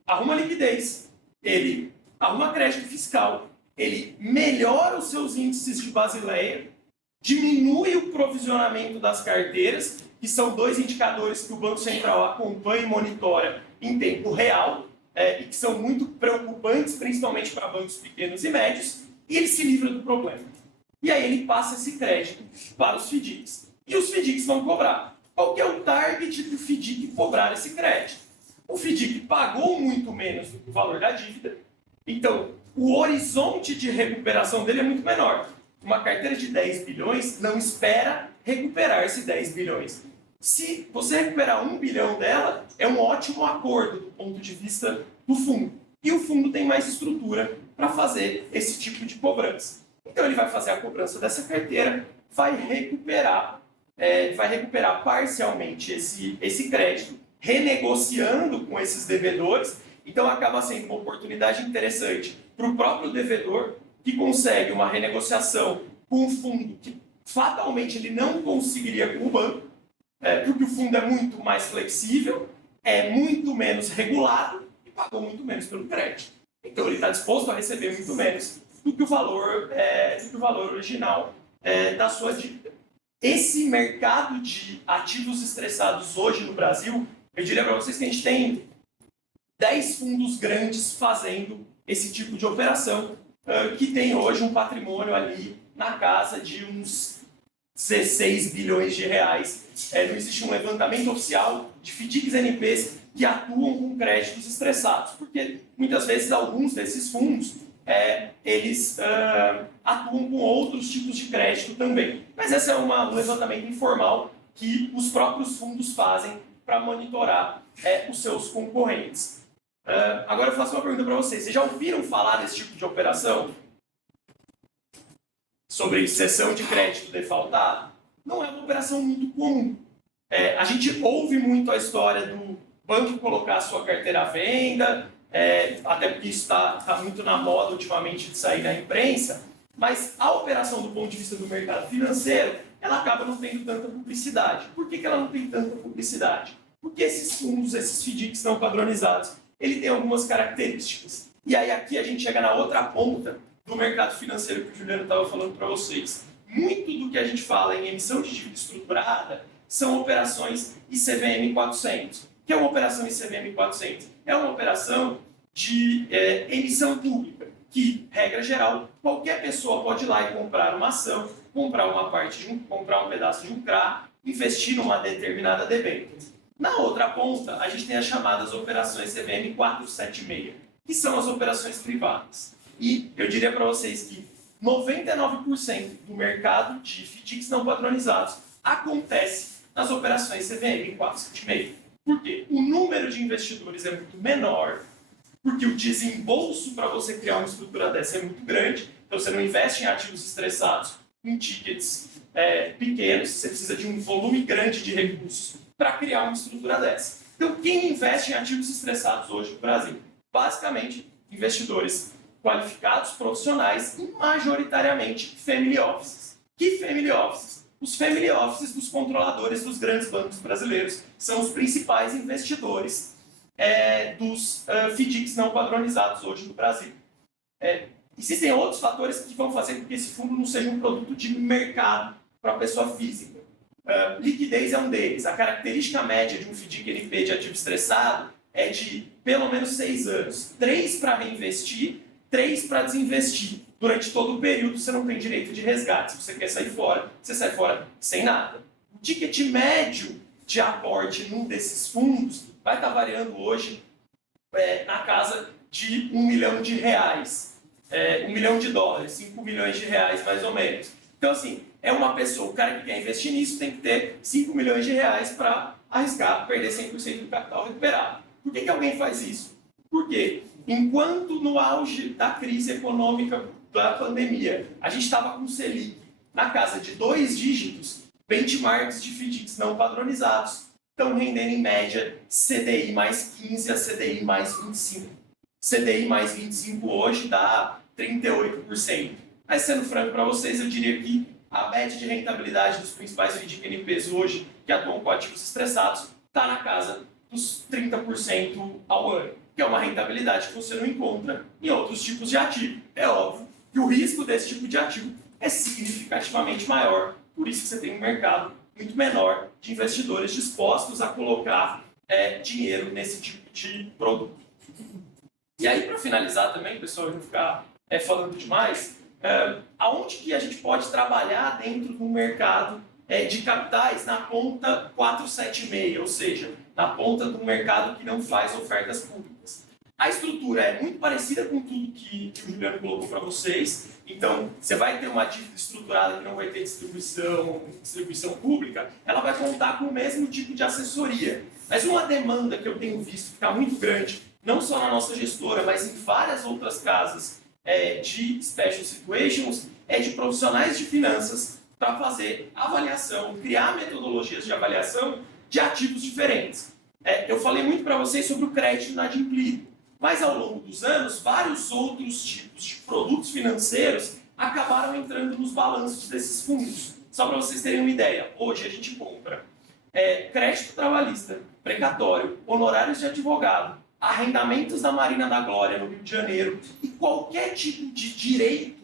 arruma liquidez, ele arruma crédito fiscal, ele melhora os seus índices de Basileia, diminui o provisionamento das carteiras que são 2 indicadores que o Banco Central acompanha e monitora em tempo real, e que são muito preocupantes, principalmente para bancos pequenos e médios, e ele se livra do problema. E aí ele passa esse crédito para os FDICs. E os FDICs vão cobrar. Qual que é o target do FDIC cobrar esse crédito? O FDIC pagou muito menos do que o valor da dívida, então o horizonte de recuperação dele é muito menor. Uma carteira de 10 bilhões não espera recuperar esses 10 bilhões. Se você recuperar 1 bilhão dela, é um ótimo acordo do ponto de vista do fundo. E o fundo tem mais estrutura para fazer esse tipo de cobrança. Então ele vai fazer a cobrança dessa carteira, vai recuperar parcialmente esse crédito, renegociando com esses devedores. Então acaba sendo uma oportunidade interessante para o próprio devedor, que consegue uma renegociação com um fundo que fatalmente ele não conseguiria com o banco, porque o fundo é muito mais flexível, é muito menos regulado e pagou muito menos pelo crédito. Então ele está disposto a receber muito menos do que o valor original da sua dívida. Esse mercado de ativos estressados hoje no Brasil, eu diria para vocês que a gente tem 10 fundos grandes fazendo esse tipo de operação, que tem hoje um patrimônio ali na casa de uns 16 bilhões de reais. Não existe um levantamento oficial de FDICs NPs que atuam com créditos estressados, porque muitas vezes alguns desses fundos eles atuam com outros tipos de crédito também. Mas esse é um levantamento informal que os próprios fundos fazem para monitorar os seus concorrentes. Agora eu faço uma pergunta para vocês. Vocês já ouviram falar desse tipo de operação? Sobre cessão de crédito defaltado? Não é uma operação muito comum. A gente ouve muito a história do banco colocar a sua carteira à venda, até porque isso está muito na moda ultimamente de sair na imprensa, mas a operação do ponto de vista do mercado financeiro, ela acaba não tendo tanta publicidade. Por que ela não tem tanta publicidade? Porque esses fundos, esses FDICs não padronizados, ele tem algumas características. E aí aqui a gente chega na outra ponta do mercado financeiro que o Juliano estava falando para vocês. Muito do que a gente fala em emissão de dívida estruturada são operações ICVM 400. O que é uma operação ICVM 400? É uma operação de emissão pública, que, regra geral, qualquer pessoa pode ir lá e comprar uma ação, comprar um pedaço de um CRA, investir numa determinada debênture. Na outra ponta, a gente tem as chamadas operações CVM 476, que são as operações privadas. E eu diria para vocês que 99% do mercado de FDICs não padronizados acontece nas operações CVM 476. Por quê? O número de investidores é muito menor, porque o desembolso para você criar uma estrutura dessa é muito grande, então você não investe em ativos estressados, em tickets pequenos, você precisa de um volume grande de recursos para criar uma estrutura dessa. Então, quem investe em ativos estressados hoje no Brasil? Basicamente, investidores qualificados, profissionais e majoritariamente family offices. Que family offices? Os family offices dos controladores dos grandes bancos brasileiros são os principais investidores dos FDICs não padronizados hoje no Brasil. Existem outros fatores que vão fazer com que esse fundo não seja um produto de mercado para a pessoa física. Liquidez é um deles. A característica média de um FDIC NP de ativo estressado é de pelo menos 6 anos. 3 para reinvestir, 3 para desinvestir. Durante todo o período você não tem direito de resgate. Se você quer sair fora, você sai fora sem nada. O ticket médio de aporte num desses fundos vai estar variando hoje na casa de R$1 milhão. $1 milhão, 5 milhões de reais mais ou menos. Então, assim, uma pessoa, o cara que quer investir nisso tem que ter 5 milhões de reais para arriscar, perder 100% do capital recuperado. Por que alguém faz isso? Porque enquanto no auge da crise econômica da pandemia, a gente estava com o Selic na casa de 2 dígitos, benchmarks de FDICs não padronizados estão rendendo em média CDI mais 15 a CDI mais 25. CDI mais 25 hoje dá 38%. Mas sendo franco para vocês, eu diria que a média de rentabilidade dos principais FDIC NPs hoje, que atuam com ativos estressados, está na casa dos 30% ao ano, que é uma rentabilidade que você não encontra em outros tipos de ativo. É óbvio que o risco desse tipo de ativo é significativamente maior, por isso que você tem um mercado muito menor de investidores dispostos a colocar dinheiro nesse tipo de produto. E aí, para finalizar também, pessoal, eu não ficar falando demais, aonde que a gente pode trabalhar dentro do mercado de capitais na ponta 476, ou seja, na ponta do mercado que não faz ofertas públicas. A estrutura é muito parecida com tudo que o Juliano colocou para vocês. Então, você vai ter uma dívida estruturada que não vai ter distribuição pública, ela vai contar com o mesmo tipo de assessoria. Mas uma demanda que eu tenho visto que está muito grande, não só na nossa gestora, mas em várias outras casas de special situations, é de profissionais de finanças para fazer avaliação, criar metodologias de avaliação de ativos diferentes. Eu falei muito para vocês sobre o crédito inadimplido. Mas, ao longo dos anos, vários outros tipos de produtos financeiros acabaram entrando nos balanços desses fundos. Só para vocês terem uma ideia, hoje a gente compra crédito trabalhista, precatório, honorários de advogado, arrendamentos da Marina da Glória, no Rio de Janeiro, e qualquer tipo de direito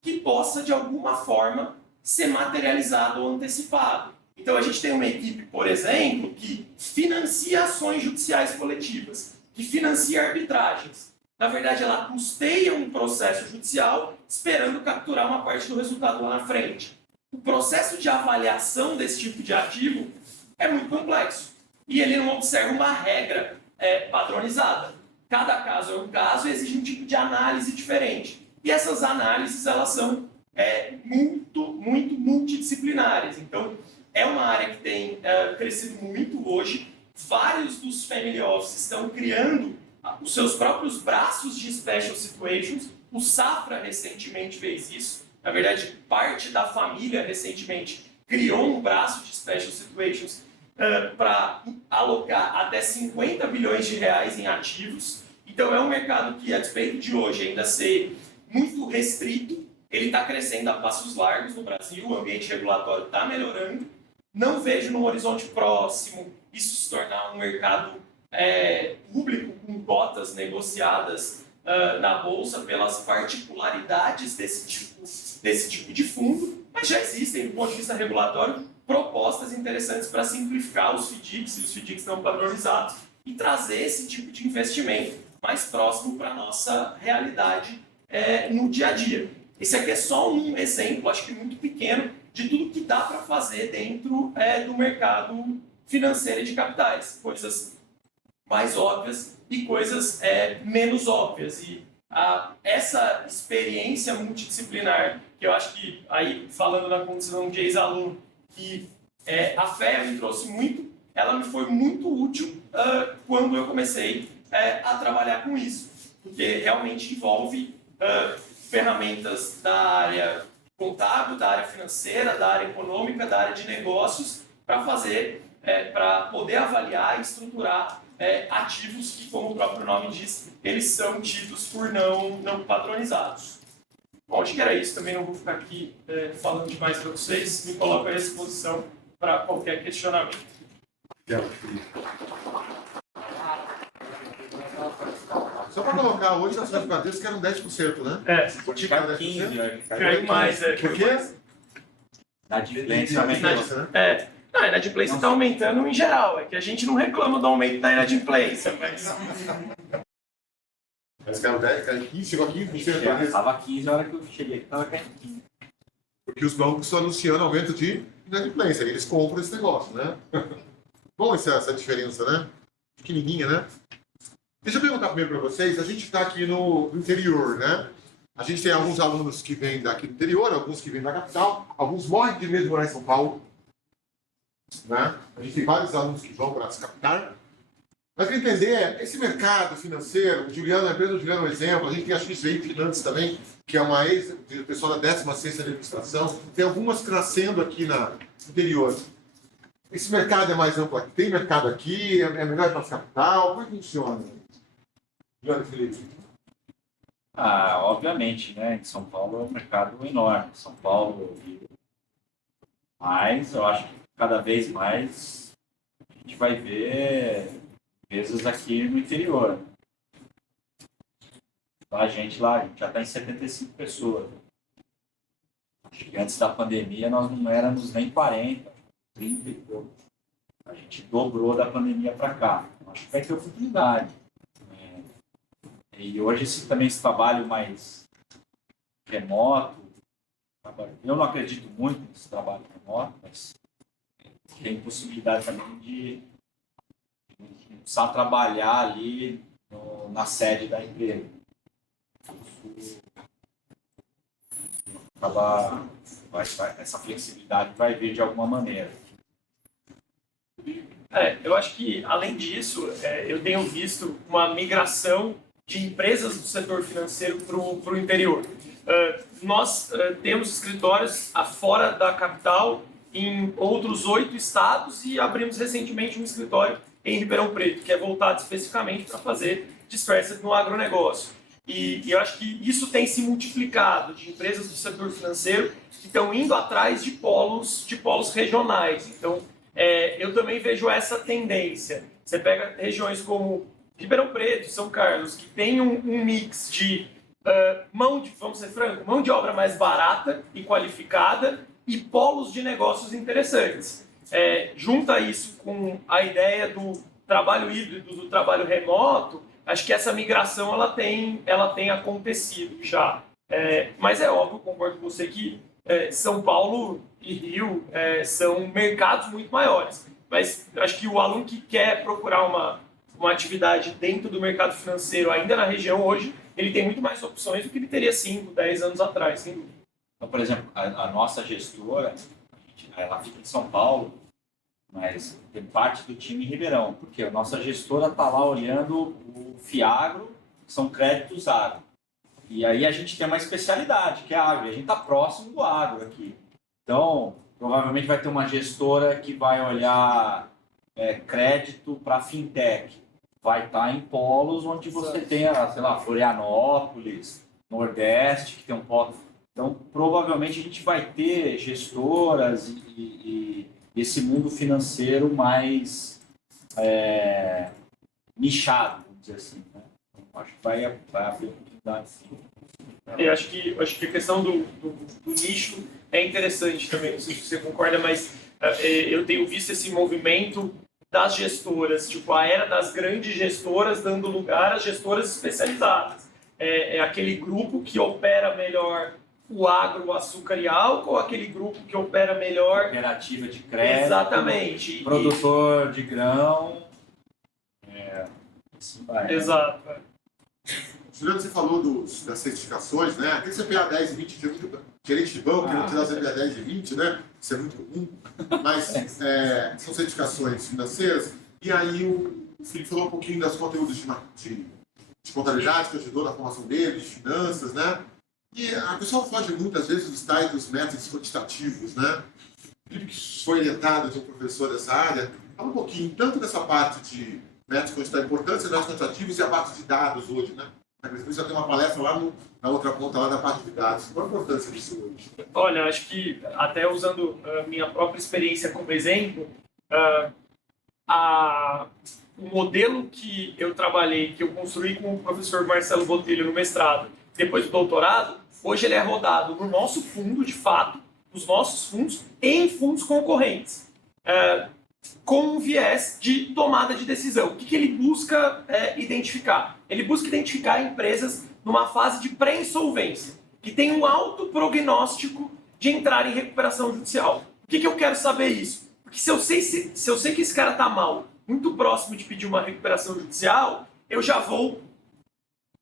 que possa, de alguma forma, ser materializado ou antecipado. Então, a gente tem uma equipe, por exemplo, que financia ações judiciais coletivas, que financia arbitragens. Na verdade, ela custeia um processo judicial esperando capturar uma parte do resultado lá na frente. O processo de avaliação desse tipo de ativo é muito complexo e ele não observa uma regra padronizada. Cada caso é um caso e exige um tipo de análise diferente. E essas análises elas são muito multidisciplinares. Então, é uma área que tem crescido muito hoje. Vários dos family offices estão criando os seus próprios braços de special situations. O Safra recentemente fez isso. Na verdade, parte da família recentemente criou um braço de special situations para alocar até 50 bilhões de reais em ativos. Então, é um mercado que, a despeito de hoje ainda ser muito restrito, ele está crescendo a passos largos no Brasil, o ambiente regulatório está melhorando. Não vejo no horizonte próximo isso se tornar um mercado público com cotas negociadas na Bolsa pelas particularidades desse tipo de fundo, mas já existem, do ponto de vista regulatório, propostas interessantes para simplificar os FDICs, se os FDICs estão padronizados, e trazer esse tipo de investimento mais próximo para a nossa realidade no dia a dia. Esse aqui é só um exemplo, acho que muito pequeno, de tudo que dá para fazer dentro do mercado financeiro e de capitais. Coisas mais óbvias e coisas menos óbvias. E essa experiência multidisciplinar, que eu acho que, aí falando na condição de ex-aluno, que a FEA me trouxe muito, ela me foi muito útil quando eu comecei a trabalhar com isso. Porque realmente envolve ferramentas da área contábil, da área financeira, da área econômica, da área de negócios, para fazer, para poder avaliar e estruturar ativos que, como o próprio nome diz, eles são tidos por não padronizados. Bom, acho que era isso, também não vou ficar aqui falando demais para vocês, me coloco à disposição para qualquer questionamento. Só para colocar, hoje as ações Bradesco eram 10%, né? Pode ficar 15, Caiu mais, Por quê? Na adimplência aumentou. A inadimplência está aumentando em geral, é que a gente não reclama do aumento da inadimplência, mas... Mas caiu 10, caiu 15, chegou a 15%. Estava 15 a hora que eu cheguei, estava caindo 15. Porque os bancos estão anunciando aumento de inadimplência, eles compram esse negócio, né? Bom essa diferença, né? Pequenininha, né? Deixa eu perguntar primeiro para vocês, a gente está aqui no interior, né? A gente tem alguns alunos que vêm daqui do interior, alguns que vêm da capital, alguns morrem de medo de morar em São Paulo, né? A gente tem vários alunos que vão para se captar. Mas para entender, esse mercado financeiro, o Juliano, a empresa do Juliano é um exemplo, a gente tem a XVI Finanças também, que é uma pessoa da 16ª administração, tem algumas que nascendo aqui no interior. Esse mercado é mais amplo aqui? Tem mercado aqui? É melhor para a capital? Como é que funciona? Juliano Felipe. Obviamente, né? Em São Paulo é um mercado enorme. São Paulo, Rio. Mas eu acho que cada vez mais a gente vai ver empresas aqui no interior. A gente já está em 75 pessoas. Acho que antes da pandemia nós não éramos nem 40. 30 e pouco. A gente dobrou da pandemia para cá. Acho que vai ter oportunidade. E hoje também esse trabalho mais remoto, eu não acredito muito nesse trabalho remoto, mas tem possibilidade também de precisar trabalhar ali na sede da empresa. Essa flexibilidade vai vir de alguma maneira. Eu acho que, além disso, eu tenho visto uma migração de empresas do setor financeiro para o interior. Nós temos escritórios fora da capital em outros 8 estados e abrimos recentemente um escritório em Ribeirão Preto, que é voltado especificamente para fazer dispersas no agronegócio. E eu acho que isso tem se multiplicado de empresas do setor financeiro que estão indo atrás de polos regionais. Então, eu também vejo essa tendência. Você pega regiões como Ribeirão Preto, São Carlos, que tem um mix de vamos ser franco, mão de obra mais barata e qualificada e polos de negócios interessantes. Junta isso com a ideia do trabalho híbrido, do trabalho remoto, acho que essa migração ela tem acontecido já. Mas é óbvio, concordo com você que São Paulo e Rio são mercados muito maiores. Mas acho que o aluno que quer procurar uma atividade dentro do mercado financeiro, ainda na região hoje, ele tem muito mais opções do que ele teria 5, 10 anos atrás, sem dúvida. Então, por exemplo, a nossa gestora, ela fica em São Paulo, mas tem parte do time em Ribeirão, porque a nossa gestora está lá olhando o FIAGRO, que são créditos agro. E aí a gente tem uma especialidade, que é agro, e a gente está próximo do agro aqui. Então, provavelmente vai ter uma gestora que vai olhar crédito para fintech. Vai estar em polos onde você tem, sei lá, Florianópolis, Nordeste, que tem um polo. Então, provavelmente a gente vai ter gestoras e esse mundo financeiro mais nichado, vamos dizer assim. Né? Então, acho que vai abrir oportunidade, sim. Eu acho que a questão do nicho é interessante também, não sei se você concorda, mas eu tenho visto esse movimento das gestoras, tipo a era das grandes gestoras dando lugar às gestoras especializadas. É aquele grupo que opera melhor o agro, o açúcar e álcool, aquele grupo que opera melhor... Cooperativa de crédito. Exatamente. Produtor de grão. Assim vai. Exato. Juliano, você falou das certificações, né? Aquele CPA 10 e 20, gerente de banco, que não te dá CPA 10 e 20, né? Isso é muito comum. Mas são certificações financeiras. E aí o Felipe falou um pouquinho dos conteúdos de contabilidade, que ajudou na formação dele, de finanças, né? E a pessoa foge muitas vezes dos tais dos métodos quantitativos, né? O Felipe, que foi orientado de um professor dessa área, fala um pouquinho tanto dessa parte de métodos quantitativos, importância de métodos quantitativos e a parte de dados hoje, né? A Cristina já tem uma palestra lá na outra ponta, lá da parte de dados. Qual a importância disso hoje? Olha, acho que até usando a minha própria experiência como exemplo, o modelo que eu trabalhei, que eu construí com o professor Marcelo Botelho no mestrado, depois do doutorado, hoje ele é rodado no nosso fundo, de fato, nos nossos fundos, e em fundos concorrentes, com um viés de tomada de decisão. O que ele busca identificar? Ele busca identificar empresas numa fase de pré-insolvência, que tem um alto prognóstico de entrar em recuperação judicial. Por que eu quero saber isso? Porque se eu sei que esse cara está mal, muito próximo de pedir uma recuperação judicial, eu já vou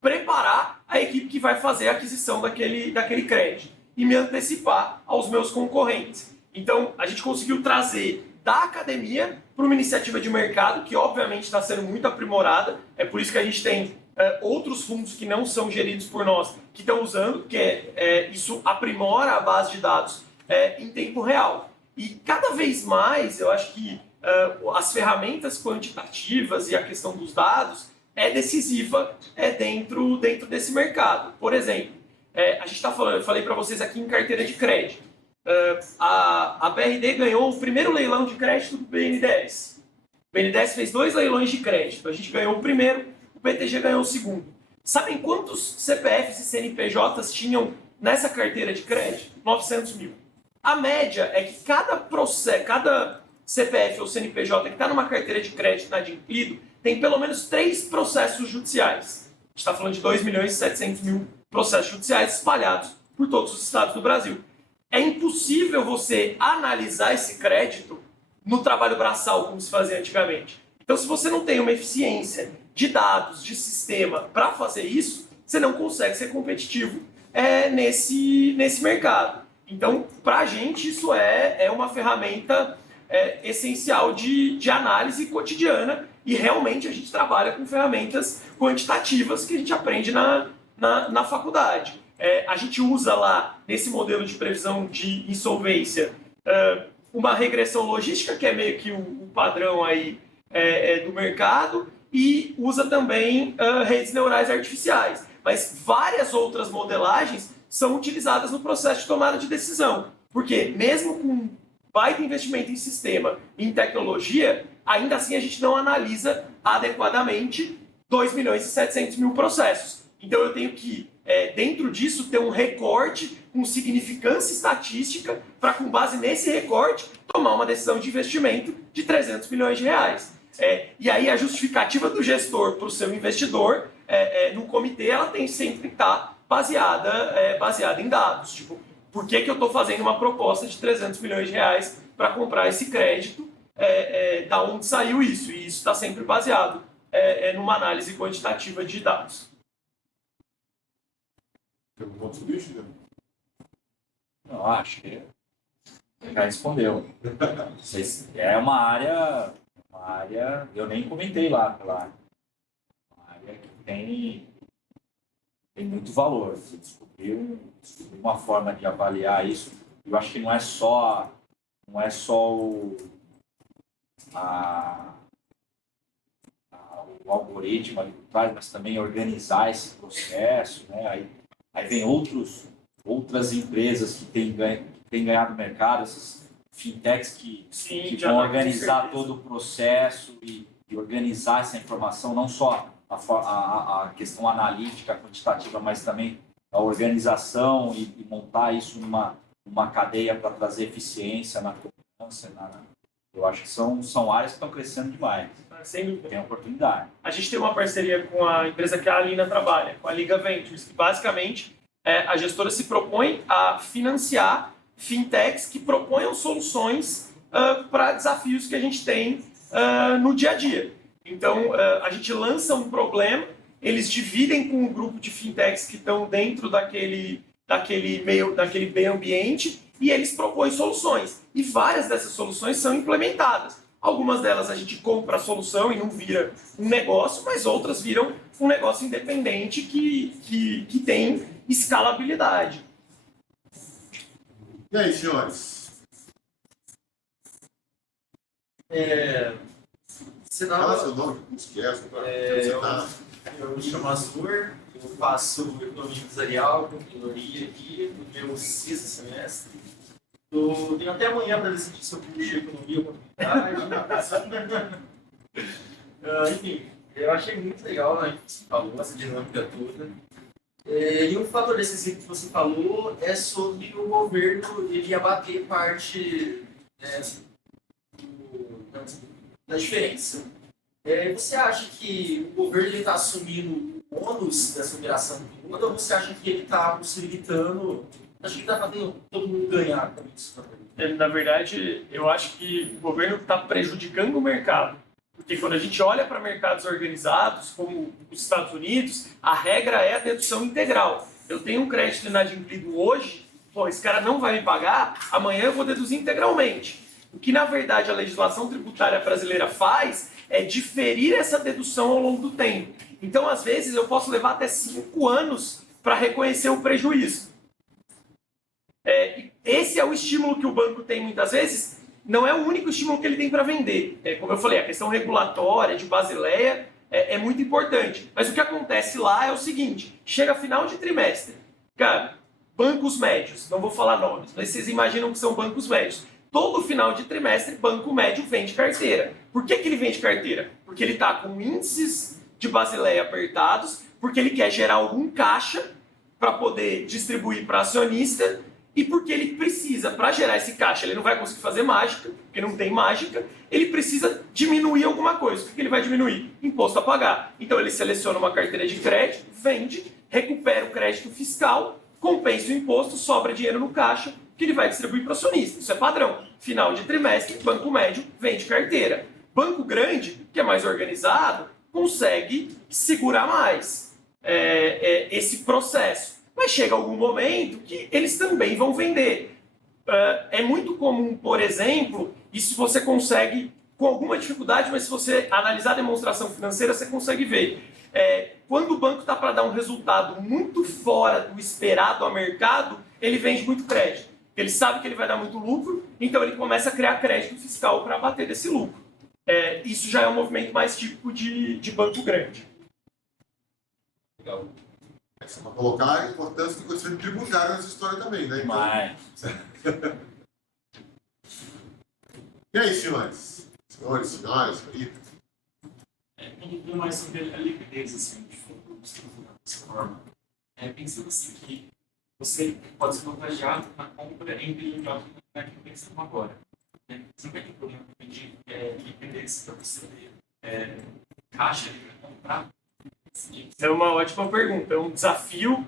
preparar a equipe que vai fazer a aquisição daquele crédito e me antecipar aos meus concorrentes. Então, a gente conseguiu trazer da academia para uma iniciativa de mercado que, obviamente, está sendo muito aprimorada. É por isso que a gente tem outros fundos que não são geridos por nós, que estão usando, porque isso aprimora a base de dados em tempo real. E cada vez mais, eu acho que as ferramentas quantitativas e a questão dos dados é decisiva dentro desse mercado. Por exemplo, a gente está falando, eu falei para vocês aqui em carteira de crédito. A BRD ganhou o primeiro leilão de crédito do BNDES. O BNDES fez 2 leilões de crédito. A gente ganhou o primeiro, o BTG ganhou o segundo. Sabem quantos CPFs e CNPJs tinham nessa carteira de crédito? 900 mil. A média é que cada CPF ou CNPJ que está numa carteira de crédito inadimplido tem pelo menos 3 processos judiciais. A gente está falando de 2.700.000 processos judiciais espalhados por todos os estados do Brasil. É impossível você analisar esse crédito no trabalho braçal, como se fazia antigamente. Então, se você não tem uma eficiência de dados, de sistema para fazer isso, você não consegue ser competitivo nesse mercado. Então, para a gente, isso é uma ferramenta essencial de análise cotidiana e realmente a gente trabalha com ferramentas quantitativas que a gente aprende na faculdade. A gente usa lá, nesse modelo de previsão de insolvência, uma regressão logística, que é meio que o padrão aí do mercado, e usa também redes neurais artificiais. Mas várias outras modelagens são utilizadas no processo de tomada de decisão. Porque mesmo com baita investimento em sistema e em tecnologia, ainda assim a gente não analisa adequadamente 2.700.000 processos. Então eu tenho que, dentro disso, ter um recorte com significância estatística para, com base nesse recorte, tomar uma decisão de investimento de 300 milhões de reais. E aí a justificativa do gestor para o seu investidor no comitê, ela tem sempre que estar baseada em dados. Tipo, por que eu estou fazendo uma proposta de 300 milhões de reais para comprar esse crédito? Da onde saiu isso? E isso está sempre baseado numa análise quantitativa de dados. Tem algum ponto sobre isso, Guilherme? Não, acho que já respondeu. É uma área, eu nem comentei lá, claro. Uma área que tem muito valor. Você descobriu uma forma de avaliar isso. Eu acho que não é só o algoritmo ali por trás, mas também organizar esse processo, né? Aí vem outras empresas que têm ganhado mercado, essas fintechs que vão organizar todo o processo e organizar essa informação, não só a questão analítica, quantitativa, mas também a organização e montar isso numa cadeia para trazer eficiência na governança. Eu acho que são áreas que estão crescendo demais. Sem dúvida. Tem oportunidade. A gente tem uma parceria com a empresa que a Alina trabalha, com a Liga Ventures, que basicamente a gestora se propõe a financiar fintechs que proponham soluções para desafios que a gente tem no dia a dia. Então, a gente lança um problema, eles dividem com um grupo de fintechs que estão dentro daquele meio ambiente e eles propõem soluções. E várias dessas soluções são implementadas. Algumas delas a gente compra a solução e não vira um negócio, mas outras viram um negócio independente que tem escalabilidade. E aí, senhores? Fala seu nome, não esquece. Eu me chamo Azur, eu faço economia empresarial, controladoria aqui, no meu sexto semestre. Eu tenho até amanhã para decidir se eu puxo economia ou contabilidade. Enfim, eu achei muito legal, né, que você falou, essa dinâmica toda. E um fator decisivo que você falou é sobre o governo ele abater parte da diferença. Você acha que o governo está assumindo o ônus dessa operação toda ou você acha que ele está possibilitando? Acho que está fazendo todo mundo ganhar com isso. Na verdade, eu acho que o governo está prejudicando o mercado. Porque quando a gente olha para mercados organizados, como os Estados Unidos, a regra é a dedução integral. Eu tenho um crédito inadimplido hoje, esse cara não vai me pagar, amanhã eu vou deduzir integralmente. O que, na verdade, a legislação tributária brasileira faz é diferir essa dedução ao longo do tempo. Então, às vezes, eu posso levar até 5 anos para reconhecer o prejuízo. Esse é o estímulo que o banco tem muitas vezes, não é o único estímulo que ele tem para vender. Como eu falei, a questão regulatória de Basileia é muito importante. Mas o que acontece lá é o seguinte, chega final de trimestre, cara, bancos médios, não vou falar nomes, mas vocês imaginam que são bancos médios. Todo final de trimestre, banco médio vende carteira. Por que ele vende carteira? Porque ele está com índices de Basileia apertados, porque ele quer gerar algum caixa para poder distribuir para acionista e porque ele precisa, para gerar esse caixa, ele não vai conseguir fazer mágica, porque não tem mágica, ele precisa diminuir alguma coisa. O que ele vai diminuir? Imposto a pagar. Então ele seleciona uma carteira de crédito, vende, recupera o crédito fiscal, compensa o imposto, sobra dinheiro no caixa, que ele vai distribuir para o acionista. Isso é padrão. Final de trimestre, banco médio vende carteira. Banco grande, que é mais organizado, consegue segurar mais esse processo. Mas chega algum momento que eles também vão vender. É muito comum, por exemplo, isso você consegue, com alguma dificuldade, mas se você analisar a demonstração financeira, você consegue ver. Quando o banco está para dar um resultado muito fora do esperado ao mercado, ele vende muito crédito. Ele sabe que ele vai dar muito lucro, então ele começa a criar crédito fiscal para abater desse lucro. Isso já é um movimento mais típico de banco grande. Legal. Só para colocar a importância do conhecimento tributário nessa história também, né? Então, e aí, senhores? Senhoras, Felipe? Tudo mais sobre a liquidez, assim, de fundo, dessa forma. Pensando assim, que você pode ser contagiado na compra em período de alta quantidade que pensamos agora. Você não vai ter problema de liquidez para você ter caixa para comprar? É uma ótima pergunta. É um desafio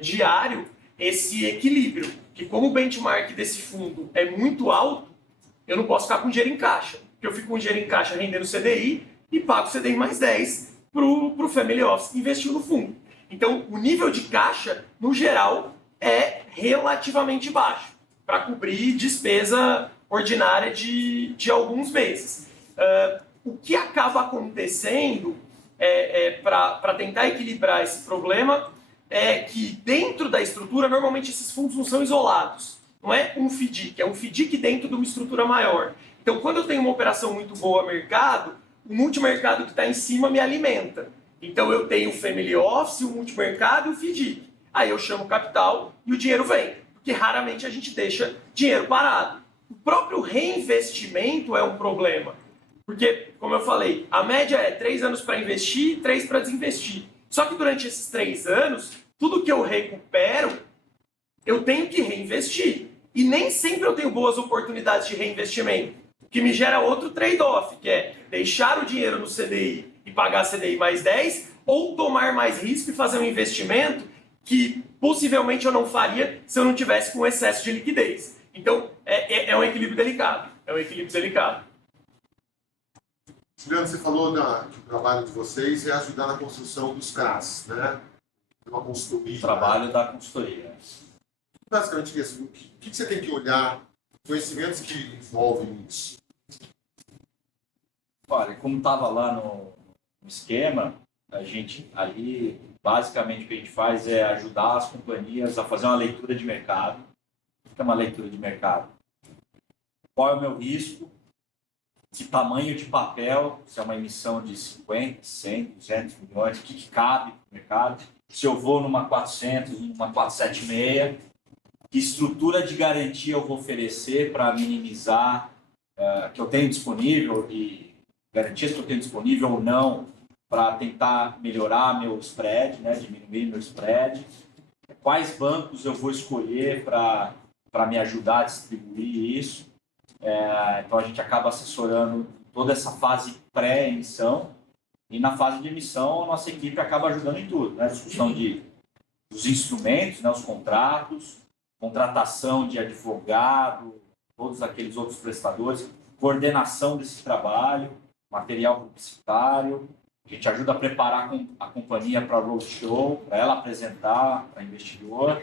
diário esse equilíbrio. Que como o benchmark desse fundo é muito alto, eu não posso ficar com dinheiro em caixa. Porque eu fico com dinheiro em caixa rendendo CDI e pago CDI mais 10 para o Family Office que investiu no fundo. Então, o nível de caixa, no geral, é relativamente baixo para cobrir despesa ordinária de alguns meses. O que acaba acontecendo para tentar equilibrar esse problema é que dentro da estrutura, normalmente esses fundos não são isolados. Não é um FDIC, é um FDIC dentro de uma estrutura maior. Então, quando eu tenho uma operação muito boa a mercado, o multimercado que está em cima me alimenta. Então, eu tenho o Family Office, o multimercado e o FDIC. Aí eu chamo o capital e o dinheiro vem. Porque raramente a gente deixa dinheiro parado. O próprio reinvestimento é um problema. Porque, como eu falei, a média é 3 anos para investir e 3 para desinvestir. Só que durante esses 3 anos, tudo que eu recupero, eu tenho que reinvestir. E nem sempre eu tenho boas oportunidades de reinvestimento. O que me gera outro trade-off, que é deixar o dinheiro no CDI e pagar CDI mais 10, ou tomar mais risco e fazer um investimento que possivelmente eu não faria se eu não tivesse com excesso de liquidez. Então, é um equilíbrio delicado. É um equilíbrio delicado. Juliano, você falou que o trabalho de vocês é ajudar na construção dos CRAs, né? Uma consultoria. O trabalho da consultoria. Basicamente, o que você tem que olhar, conhecimentos que envolvem isso? Olha, como estava lá no esquema, a gente ali, basicamente o que a gente faz é ajudar as companhias a fazer uma leitura de mercado. O que é uma leitura de mercado? Qual é o meu risco? Que tamanho de papel, se é uma emissão de 50, 100, 200 milhões, o que cabe no mercado? Se eu vou numa 400, numa 476, que estrutura de garantia eu vou oferecer para minimizar que eu tenho disponível e garantias que eu tenho disponível ou não para tentar melhorar meu spread, né, diminuir meu spread. Quais bancos eu vou escolher para me ajudar a distribuir isso. Então, a gente acaba assessorando toda essa fase pré-emissão e na fase de emissão a nossa equipe acaba ajudando em tudo, né? Discussão dos instrumentos, né? Os contratos, contratação de advogado, todos aqueles outros prestadores, coordenação desse trabalho, material publicitário. A gente ajuda a preparar a companhia para roadshow, para ela apresentar para investidor.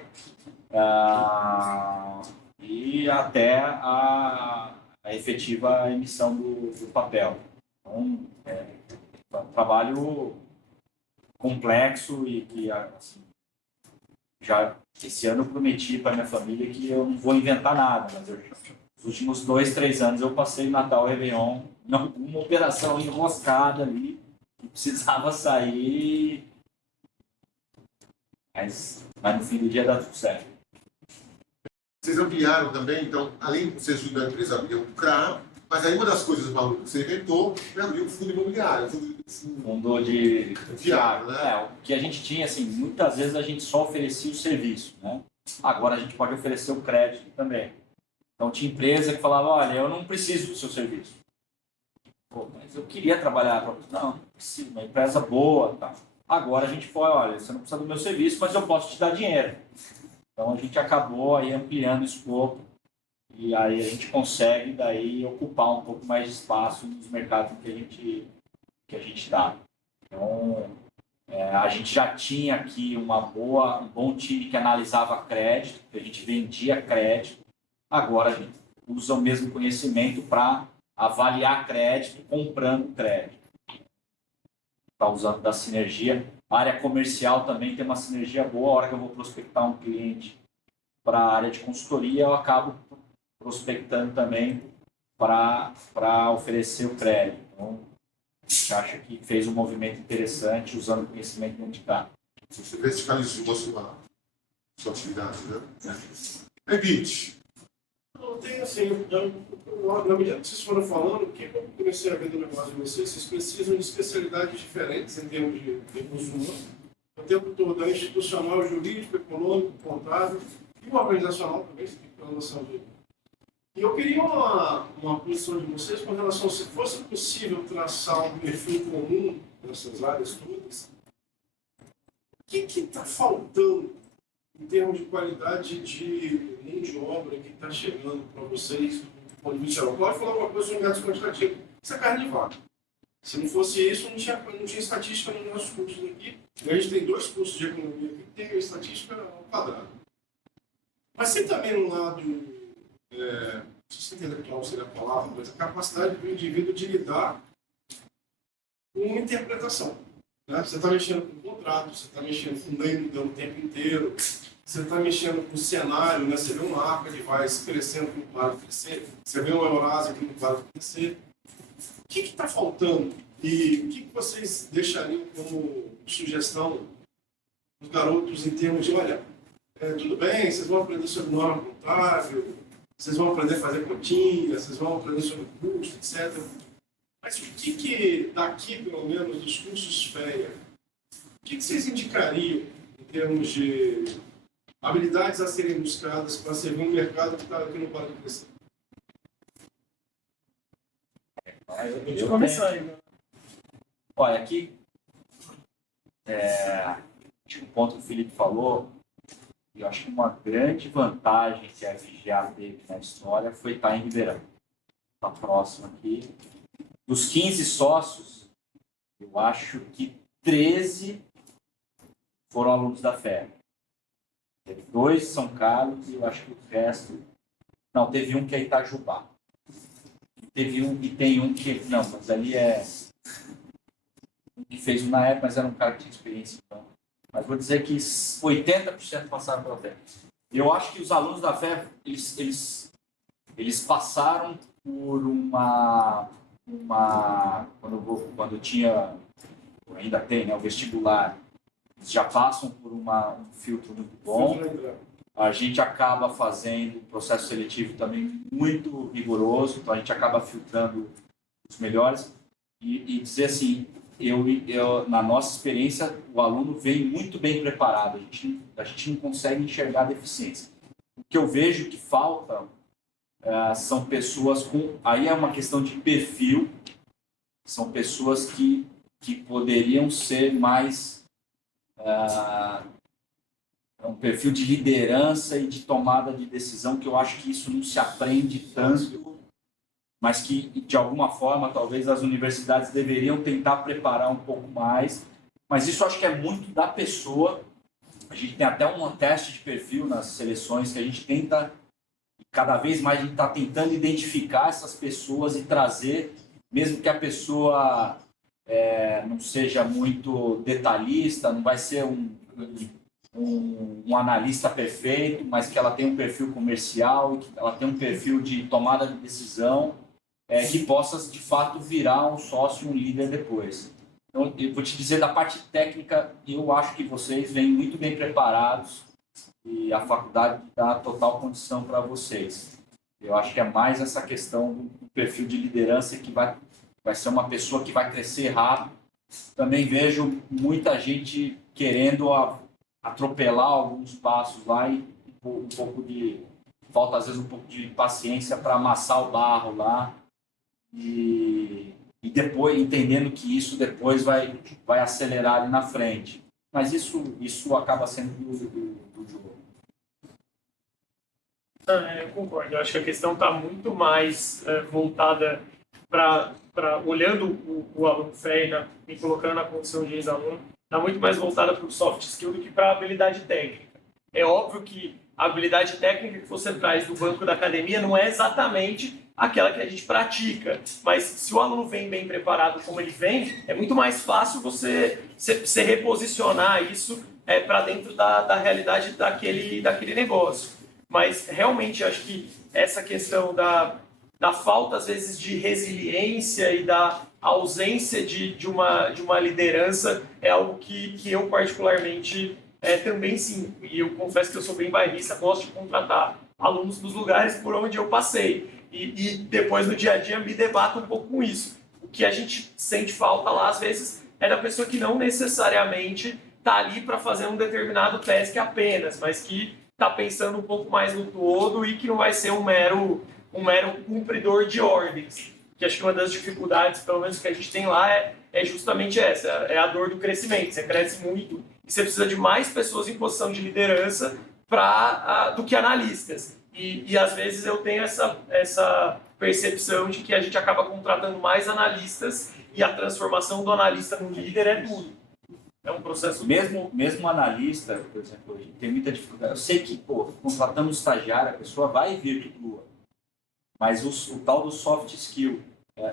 E até a efetiva emissão do papel. Então, é um trabalho complexo e que, assim, já esse ano eu prometi para minha família que eu não vou inventar nada, mas nos últimos 2, 3 anos eu passei Natal e Réveillon em alguma operação enroscada ali, que precisava sair, mas no fim do dia dá tudo certo. Vocês ampliaram também, então, além de você ajudar a empresa a abrir um CRA, mas aí uma das coisas malucas que você inventou foi abrir um fundo imobiliário. Fundo de Viário, né? O que a gente tinha, assim, muitas vezes a gente só oferecia o serviço, né? Agora a gente pode oferecer o crédito também. Então tinha empresa que falava, olha, eu não preciso do seu serviço. Pô, mas eu queria trabalhar. Não preciso, uma empresa boa, tá. Agora a gente foi, olha, você não precisa do meu serviço, mas eu posso te dar dinheiro. Então a gente acabou aí ampliando o escopo e aí a gente consegue daí ocupar um pouco mais de espaço nos mercados que a gente está. Então a gente já tinha aqui um bom time que analisava crédito, que a gente vendia crédito. Agora a gente usa o mesmo conhecimento para avaliar crédito, comprando crédito. Está usando da sinergia. A área comercial também tem uma sinergia boa. A hora que eu vou prospectar um cliente para a área de consultoria, eu acabo prospectando também para oferecer o crédito. Então, a gente acha que fez um movimento interessante usando o conhecimento que a gente está. Você verticalizou a sua atividade, né? EBIT. Não tem assim, na medida que vocês foram falando, porque quando eu comecei a ver o negócio de vocês precisam de especialidades diferentes em termos de recursos humanos. O tempo todo, é institucional, jurídico, econômico, contábil e organizacional também, se tem pela noção de. E eu queria uma posição de vocês com relação, se fosse possível traçar um perfil comum nessas áreas todas, o que está faltando em termos de qualidade de mão de obra que está chegando para vocês, do ponto de vista geral? Pode falar uma coisa sobre métodos quantitativos. Isso é carne de vaca. Se não fosse isso, não tinha estatística nos nossos cursos aqui. A gente tem 2 cursos de economia aqui que tem estatística ao quadrado. Mas tem também um lado, não sei se intelectual seria a palavra, mas a capacidade do indivíduo de lidar com uma interpretação. Né? Você está mexendo com o contrato, você está mexendo com o lei mudando o tempo inteiro, você está mexendo com o cenário, né? Você vê uma arca de Weiss crescendo com o claro crescer, você vê uma Eurásia com o claro crescer. O que está faltando? E o que vocês deixariam como sugestão dos garotos em termos de, olha, tudo bem, vocês vão aprender sobre norma contábil, vocês vão aprender a fazer continha, vocês vão aprender sobre custo, etc. Mas o que daqui, pelo menos, dos cursos FEA, o que vocês indicariam em termos de habilidades a serem buscadas para servir um mercado que não para de crescer? Deixa eu começar aí, né? Olha, aqui, um ponto que o Felipe falou, eu acho que uma grande vantagem que a Vigiar teve na história foi estar em Ribeirão. Está próximo aqui. Dos 15 sócios, eu acho que 13 foram alunos da FEA. Teve 2 São Carlos e eu acho que o resto... Não, teve um que é Itajubá. Teve um e tem um que... Não, mas ali que fez na época, mas era um cara que tinha experiência. Então. Mas vou dizer que 80% passaram pela FEA. Eu acho que os alunos da FEA, eles passaram por quando tinha, ainda tem, né, o vestibular, eles já passam por um filtro muito bom. A gente acaba fazendo um processo seletivo também muito rigoroso, então a gente acaba filtrando os melhores e dizer assim, na nossa experiência, o aluno vem muito bem preparado, a gente não consegue enxergar a deficiência. O que eu vejo que falta são pessoas com... Aí é uma questão de perfil, são pessoas que poderiam ser mais... um perfil de liderança e de tomada de decisão, que eu acho que isso não se aprende tanto, mas que, de alguma forma, talvez as universidades deveriam tentar preparar um pouco mais. Mas isso eu acho que é muito da pessoa. A gente tem até um teste de perfil nas seleções que a gente tenta, cada vez mais a gente está tentando identificar essas pessoas e trazer, mesmo que a pessoa não seja muito detalhista, não vai ser um analista perfeito, mas que ela tem um perfil comercial, que ela tem um perfil de tomada de decisão, que possa, de fato, virar um sócio, um líder depois. Então, eu vou te dizer, da parte técnica, eu acho que vocês vêm muito bem preparados e a faculdade dá total condição para vocês. Eu acho que é mais essa questão do perfil de liderança que vai ser uma pessoa que vai crescer rápido. Também vejo muita gente querendo atropelar alguns passos lá e falta às vezes um pouco de paciência para amassar o barro lá e depois entendendo que isso depois vai acelerar ali na frente. Mas isso acaba sendo do jogo. Eu concordo. Eu acho que a questão está muito mais voltada para olhando o aluno FEA e colocando na condição de ex-aluno, está muito mais voltada para o soft skill do que para a habilidade técnica. É óbvio que a habilidade técnica que você traz do banco da academia não é exatamente aquela que a gente pratica, mas se o aluno vem bem preparado como ele vem, é muito mais fácil você reposicionar isso para dentro da realidade daquele negócio. Mas realmente acho que essa questão da falta, às vezes, de resiliência e da ausência de uma liderança é algo que eu particularmente também sim. E eu confesso que eu sou bem bairrista, gosto de contratar alunos dos lugares por onde eu passei. E depois, no dia a dia, me debato um pouco com isso. O que a gente sente falta lá, às vezes, é da pessoa que não necessariamente está ali para fazer um determinado task apenas, mas que está pensando um pouco mais no todo e que não vai ser um mero cumpridor de ordens. Que acho que uma das dificuldades, pelo menos que a gente tem lá, é justamente essa, é a dor do crescimento. Você cresce muito e você precisa de mais pessoas em posição de liderança do que analistas. E às vezes eu tenho essa percepção de que a gente acaba contratando mais analistas e a transformação do analista no líder é tudo. É um processo... Mesmo analista, por exemplo, tem muita dificuldade. Eu sei que, contratando um estagiário, a pessoa vai vir de crua. Mas o tal do soft skill,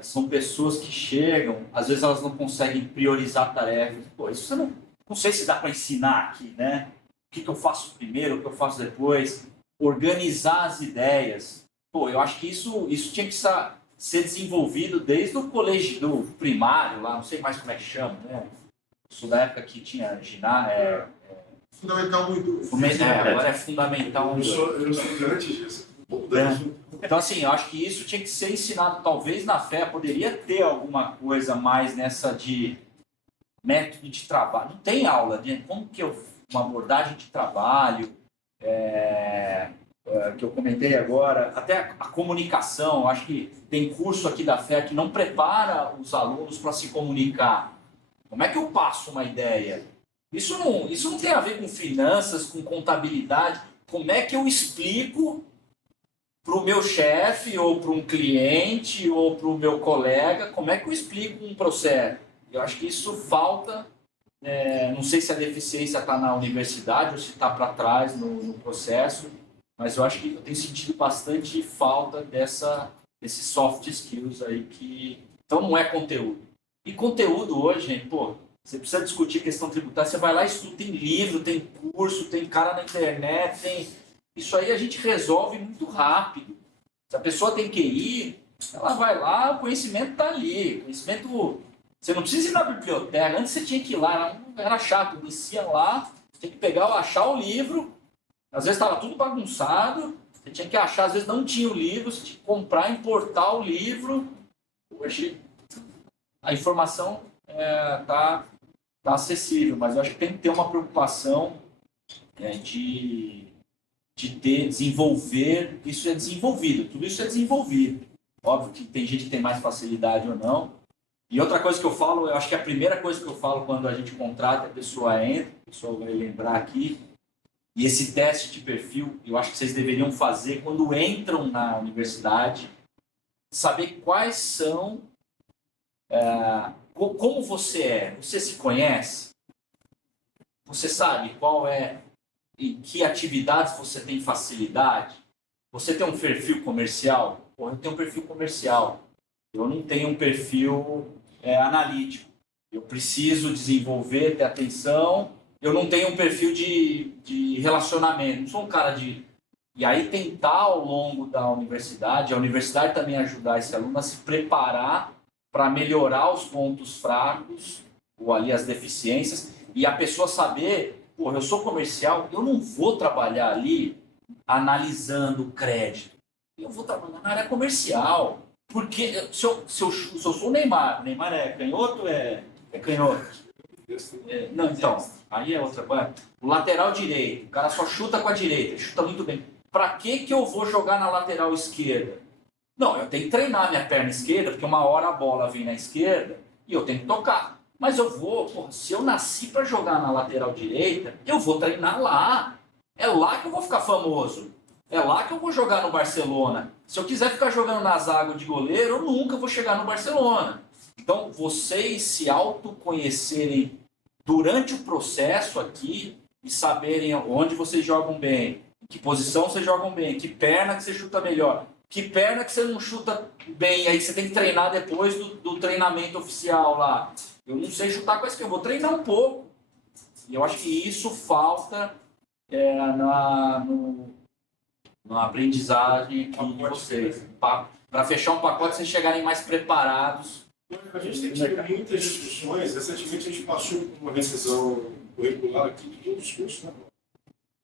são pessoas que chegam, às vezes elas não conseguem priorizar tarefas. Isso você não sei se dá para ensinar aqui, né? O que eu faço primeiro, o que eu faço depois. Organizar as ideias. Eu acho que isso tinha que ser desenvolvido desde o colégio, do primário, lá, não sei mais como é que chama, né? Sou da época que tinha ginásio. Fundamental muito. Agora é fundamental. Eu sou estudante disso. Então, assim, eu acho que isso tinha que ser ensinado, talvez na FEA poderia ter alguma coisa mais nessa de método de trabalho. Não tem aula de como que uma abordagem de trabalho, que eu comentei agora, até a comunicação. Eu acho que tem curso aqui da FEA que não prepara os alunos para se comunicar. Como é que eu passo uma ideia? Isso não tem a ver com finanças, com contabilidade. Como é que eu explico para o meu chefe, ou para um cliente, ou para o meu colega, como é que eu explico um processo? Eu acho que isso falta, não sei se a deficiência está na universidade ou se está para trás no processo, mas eu acho que eu tenho sentido bastante falta desses soft skills aí que... Então não é conteúdo. E conteúdo hoje, gente, você precisa discutir questão tributária, você vai lá e estuda, tem livro, tem curso, tem cara na internet, Isso aí a gente resolve muito rápido. Se a pessoa tem QI, ela vai lá, o conhecimento está ali. Conhecimento, você não precisa ir na biblioteca. Antes você tinha que ir lá, era chato. Descia lá, tinha que pegar, achar o livro. Às vezes estava tudo bagunçado. Você tinha que achar, às vezes não tinha o livro, você tinha que comprar, importar o livro. Hoje a informação tá acessível, mas eu acho que tem que ter uma preocupação de desenvolver, isso é desenvolvido, tudo isso é desenvolvido. Óbvio que tem gente que tem mais facilidade ou não. E outra coisa que eu falo, eu acho que a primeira coisa que eu falo quando a gente contrata, a pessoa entra, a pessoa vai lembrar aqui, e esse teste de perfil, eu acho que vocês deveriam fazer quando entram na universidade, saber quais são, como você é, você se conhece, você sabe qual é, em que atividades você tem facilidade, você tem um perfil comercial, eu tenho um perfil comercial, eu não tenho um perfil analítico, eu preciso desenvolver, ter atenção, eu não tenho um perfil de relacionamento, não sou um cara de... E aí tentar ao longo da universidade, a universidade também ajudar esse aluno a se preparar para melhorar os pontos fracos, ou ali as deficiências, e a pessoa saber, eu sou comercial, eu não vou trabalhar ali analisando crédito, eu vou trabalhar na área comercial, porque se eu sou o Neymar é canhoto ou é canhoto? Não, então, aí é outra coisa. O lateral direito, o cara só chuta com a direita, ele chuta muito bem. Pra que eu vou jogar na lateral esquerda? Não, eu tenho que treinar minha perna esquerda, porque uma hora a bola vem na esquerda e eu tenho que tocar. Mas eu vou, porra, se eu nasci para jogar na lateral direita, eu vou treinar lá. É lá que eu vou ficar famoso. É lá que eu vou jogar no Barcelona. Se eu quiser ficar jogando na zaga de goleiro, eu nunca vou chegar no Barcelona. Então, vocês se autoconhecerem durante o processo aqui e saberem onde vocês jogam bem, em que posição vocês jogam bem, que perna que você chuta melhor, que perna que você não chuta bem, aí você tem que treinar depois do treinamento oficial lá. Eu não sei chutar com a esquerda, eu vou treinar um pouco. E eu acho que isso falta na aprendizagem aqui de vocês. Para fechar um pacote, vocês chegarem mais preparados. A gente tem tido muitas discussões. Recentemente a gente passou por uma decisão curricular aqui de todos os cursos, né?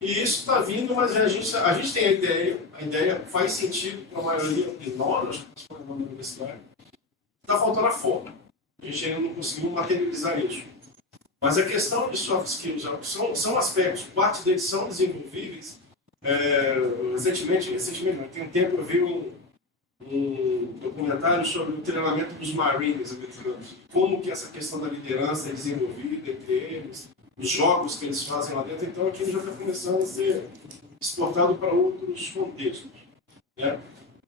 E isso está vindo, mas a gente tem a ideia faz sentido para a maioria de nós, que estamos na universidade. Está faltando a forma. A gente ainda não conseguiu materializar isso. Mas a questão de soft skills são aspectos, parte deles são desenvolvíveis. Recentemente, tem um tempo eu vi um documentário sobre o treinamento dos Marines americanos, como que essa questão da liderança é desenvolvida entre eles, os jogos que eles fazem lá dentro. Então aquilo já está começando a ser exportado para outros contextos, né?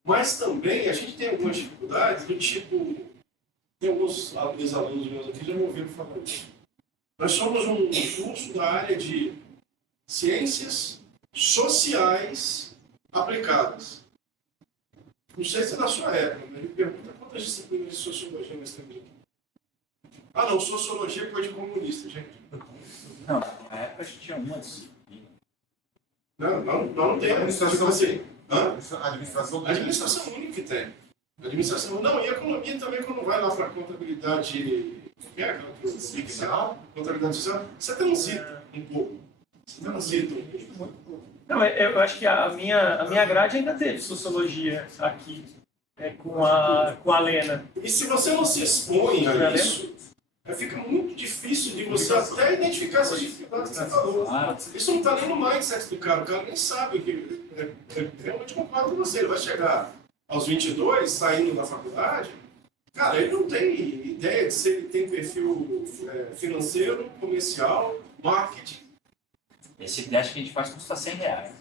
Mas também a gente tem algumas dificuldades do tipo, tem alguns alunos meus aqui já me ouviram falar isso. Nós somos um curso da área de ciências sociais aplicadas. Não sei se é da sua época, mas me pergunta quantas disciplinas de sociologia nós temos aqui. Ah, não, sociologia é coisa de comunista, gente. Não, na época a gente tinha uma disciplina. Não tem. Administração. Assim, Administração única que tem. Administração. Não, e economia também, quando vai lá para contabilidade. Contabilidade social, você transita um pouco. Você transita um pouco. Não, eu acho que a minha grade ainda teve sociologia aqui, com a Lena. E se você não se expõe a isso, fica muito difícil de você até identificar essas dificuldades que você falou. Isso não está nem no mindset do cara, o cara nem sabe o que. Realmente concordo com você, ele vai chegar aos 22, saindo da faculdade, cara, ele não tem ideia de se ele tem perfil financeiro, comercial, marketing. Esse teste que a gente faz custa R$100.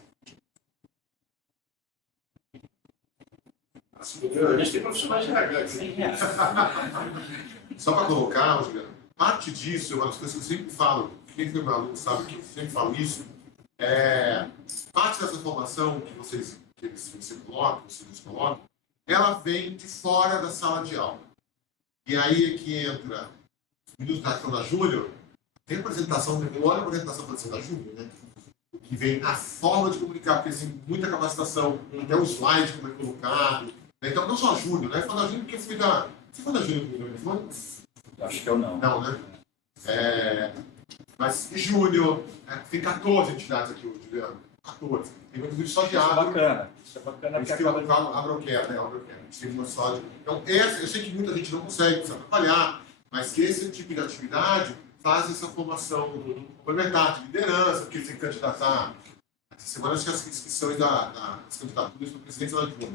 A gente tem profissionais de RH aqui. R$100. Só para colocar, Juliano, parte disso é uma das coisas que eu sempre falo, quem foi meu aluno sabe que eu sempre falo isso, parte dessa formação que vocês colocam, ela vem de fora da sala de aula. E aí é que entra o minuto da ação da Júnior, tem apresentação, olha a apresentação da Júnior, né? Que vem a forma de comunicar, porque tem muita capacitação, até o slide como é colocado. Né? Então, não só a Júnior, né? Falando da Júnior porque eu fui da... Você foi da Júnior? Acho que eu não. Não, né? Mas e Júnior, tem 14 entidades aqui, Juliano. 14. Tem muito vídeo só de agro. Isso é bacana. A gente tem o Agrocare, né? A gente tem uma só de... Então, eu sei que muita gente não consegue, precisa atrapalhar, mas que esse tipo de atividade faz essa formação complementar de liderança, porque você tem que candidatar. Essa semana acho que as inscrições das candidaturas para presidente da Júnior.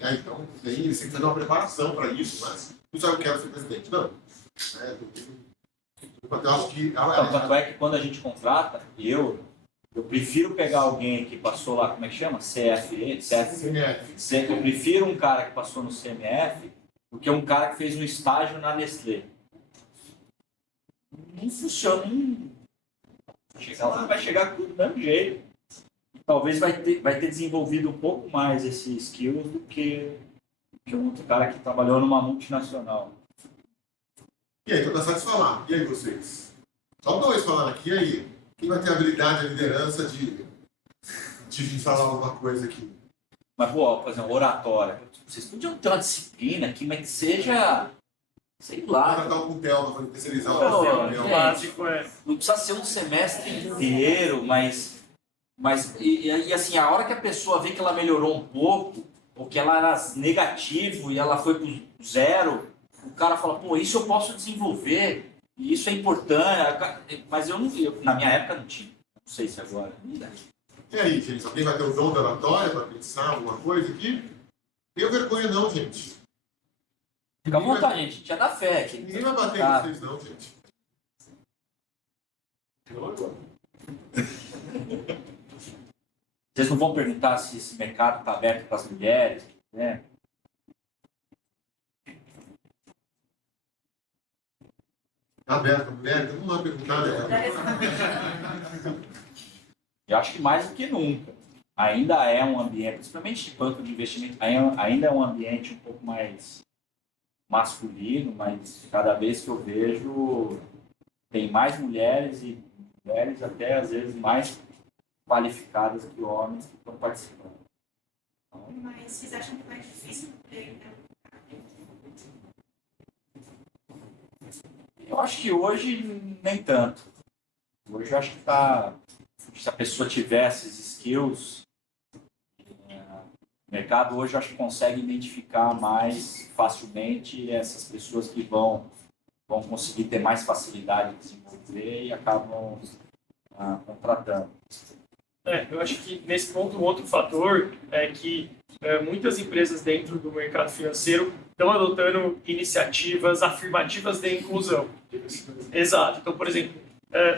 Então, daí eles têm que fazer uma preparação para isso, mas não sabe o que quero ser presidente, não. Eu acho que... Tanto é que quando a gente contrata, eu prefiro pegar alguém que passou lá, como é que chama? CMF. Eu prefiro um cara que passou no CMF do que um cara que fez um estágio na Nestlé. Não funciona. Chega lá, vai chegar tudo do mesmo jeito. E talvez vai ter desenvolvido um pouco mais esse skills do que um outro cara que trabalhou numa multinacional. E aí, estou cansado de falar. E aí, vocês? Só 2 falando aqui, e aí? Quem vai ter a habilidade, a liderança de falar alguma coisa aqui? Mas, por exemplo, oratória. Vocês podiam ter uma disciplina aqui, mas que seja, sei lá. Para dar um Theo, para especializar Não, Básico, não precisa ser um semestre inteiro, mas assim, a hora que a pessoa vê que ela melhorou um pouco, ou que ela era negativo e ela foi pro 0, o cara fala, pô, isso eu posso desenvolver. E isso é importante, mas na minha época não tinha. Não sei se agora. E aí, gente? Alguém vai ter o dom da oratória para pensar alguma coisa aqui? Tenha vergonha não, gente. Fica à vontade, gente. A gente é da fé. Aqui. Ninguém vai bater em vocês não, gente. Vocês não vão perguntar se esse mercado está aberto para as mulheres, né? Está aberto a mulher? Então vamos lá perguntar, né? Eu acho que mais do que nunca. Ainda é um ambiente, principalmente de banco de investimento, ainda é um ambiente um pouco mais masculino, mas cada vez que eu vejo, tem mais mulheres e mulheres até às vezes mais qualificadas que homens que estão participando. Mas vocês acham que é mais difícil né? Eu acho que hoje nem tanto. Hoje eu acho que tá, se a pessoa tiver esses skills, o mercado hoje eu acho que consegue identificar mais facilmente essas pessoas que vão conseguir ter mais facilidade de desenvolver e acabam contratando. Eu acho que nesse ponto um outro fator é que muitas empresas dentro do mercado financeiro estão adotando iniciativas afirmativas de inclusão. Exato. Então, por exemplo,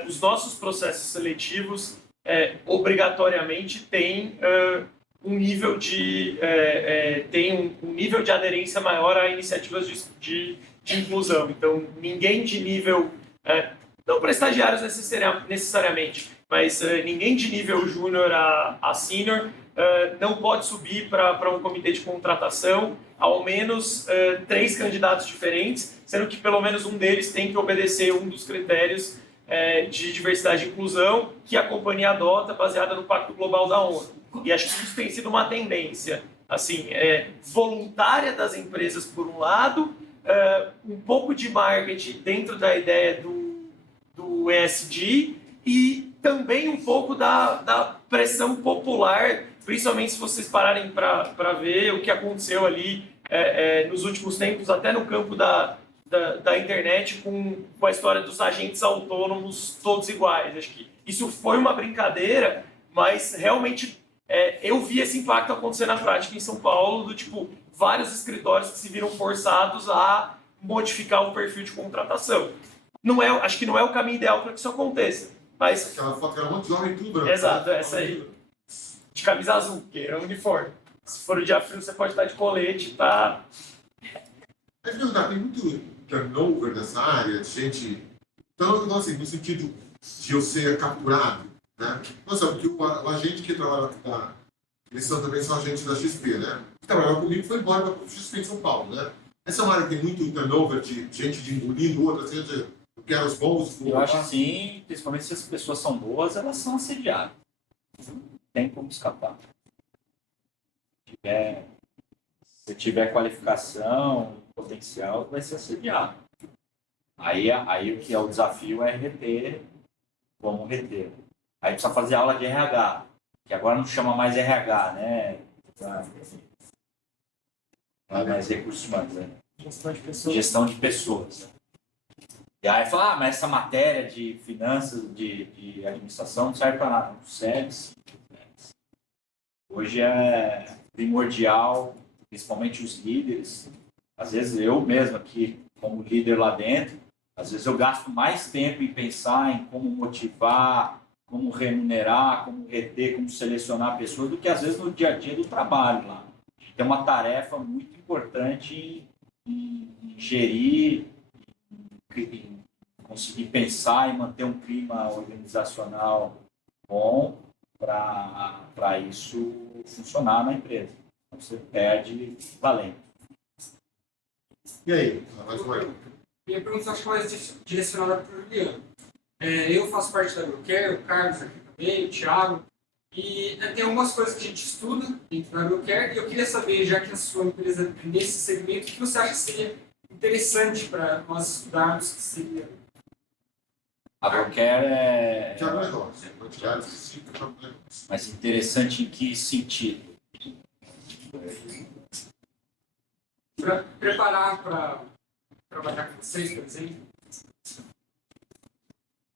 os nossos processos seletivos obrigatoriamente têm um nível de um nível de aderência maior a iniciativas de inclusão. Então, ninguém de nível não para estagiários necessariamente, mas ninguém de nível júnior a sênior não pode subir para um comitê de contratação, ao menos 3 candidatos diferentes, sendo que pelo menos um deles tem que obedecer um dos critérios de diversidade e inclusão que a companhia adota, baseada no Pacto Global da ONU. E acho que isso tem sido uma tendência assim, voluntária das empresas, por um lado, um pouco de marketing dentro da ideia do ESG e também um pouco da pressão popular, principalmente se vocês pararem para ver o que aconteceu ali nos últimos tempos, até no campo da internet, com a história dos agentes autônomos todos iguais. Acho que isso foi uma brincadeira, mas realmente eu vi esse impacto acontecer na prática em São Paulo, do tipo, vários escritórios que se viram forçados a modificar o perfil de contratação. Acho que não é o caminho ideal para que isso aconteça. Mas... Aquela foto que era um monte de homem tudo branco. Exato, essa aí. De camisa azul, que é o uniforme. Se for o dia frio, você pode estar de colete, tá? Mas perguntar, tem muito turnover nessa área, de gente. Então, assim, no sentido de eu ser capturado, né? Nossa, porque o agente que trabalha lá, eles também são agentes da XP, né? Que trabalhava comigo foi embora para o XP em São Paulo, né? Essa é uma área que tem muito turnover de gente de engolindo outra, assim, eu quero os bons. Eu acho que sim, principalmente se as pessoas são boas, elas são assediadas. Não tem como escapar. Se tiver qualificação, potencial, vai ser assediado. Aí o que é o desafio é reter, como reter. Aí precisa fazer aula de RH, que agora não chama mais RH, né? Não é mais recursos humanos, né? Gestão de pessoas. E aí fala, mas essa matéria de finanças, de administração não serve para nada. Não serve, sim. Hoje é primordial, principalmente os líderes. Às vezes eu mesmo aqui, como líder lá dentro, às vezes eu gasto mais tempo em pensar em como motivar, como remunerar, como reter, como selecionar pessoas, do que às vezes no dia a dia do trabalho lá. Tem uma tarefa muito importante em gerir, em conseguir pensar e manter um clima organizacional bom para isso funcionar na empresa. Então, você perde valendo. E aí? Mais uma aí. Minha pergunta acho que é mais direcionada para o Juliano. Eu faço parte da Agroquer, o Carlos aqui também, o Thiago, e tem algumas coisas que a gente estuda dentro da Agroquer, e eu queria saber, já que a sua empresa é nesse segmento, o que você acha que seria interessante para nós estudarmos, que seria... A Agroquer é... Thiago Negócio. Thiago específico, Thiago Negócio. Mas interessante em que sentido? Para preparar para trabalhar com vocês, por exemplo?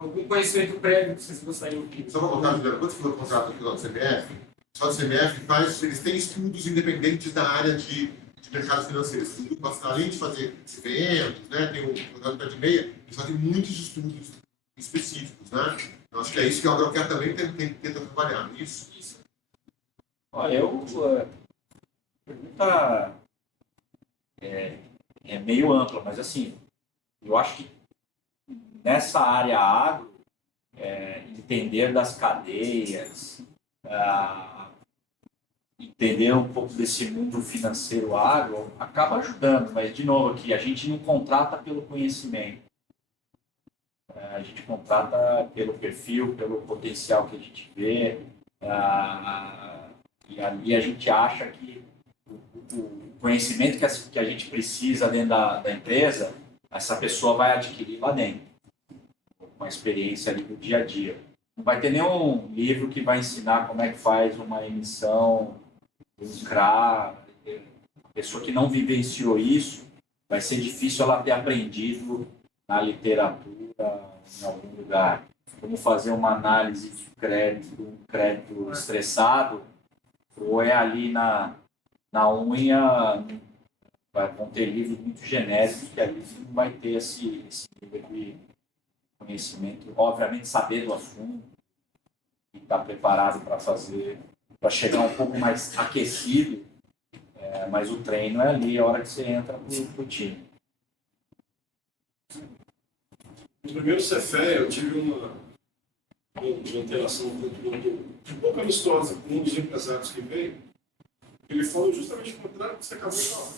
algum conhecimento prévio que vocês gostariam de... Só para contar, Juliano, quando você falou do contrato aqui do CMF, só do CMF faz, eles têm estudos independentes da área de mercado financeiro. Estudo, além de fazer eventos, né, tem o contrato pé de meia, eles fazem muitos estudos específicos, né? Eu acho que é isso que o AgroCare também tenta trabalhar, isso. Olha, a pergunta é meio ampla, mas assim, eu acho que nessa área agro, entender das cadeias, entender um pouco desse mundo financeiro agro, acaba ajudando, mas de novo aqui, a gente não contrata pelo conhecimento. A gente contrata pelo perfil, pelo potencial que a gente vê, e ali a gente acha que o conhecimento que a gente precisa dentro da empresa, essa pessoa vai adquirir lá dentro, com a experiência ali do dia a dia. Não vai ter nenhum livro que vai ensinar como é que faz uma emissão, um CRA. A pessoa que não vivenciou isso, vai ser difícil ela ter aprendido na literatura, em algum lugar. Como fazer uma análise de um crédito estressado, ou é ali na unha, vão ter livros muito genéricos, que ali você não vai ter esse nível de conhecimento. Obviamente, saber do assunto, e estar preparado para fazer, para chegar um pouco mais aquecido, mas o treino é ali, a hora que você entra para o time. No primeiro Cefé, eu tive uma interação um pouco amistosa com um dos empresários que veio. Ele falou justamente o contrário do que você acabou de falar.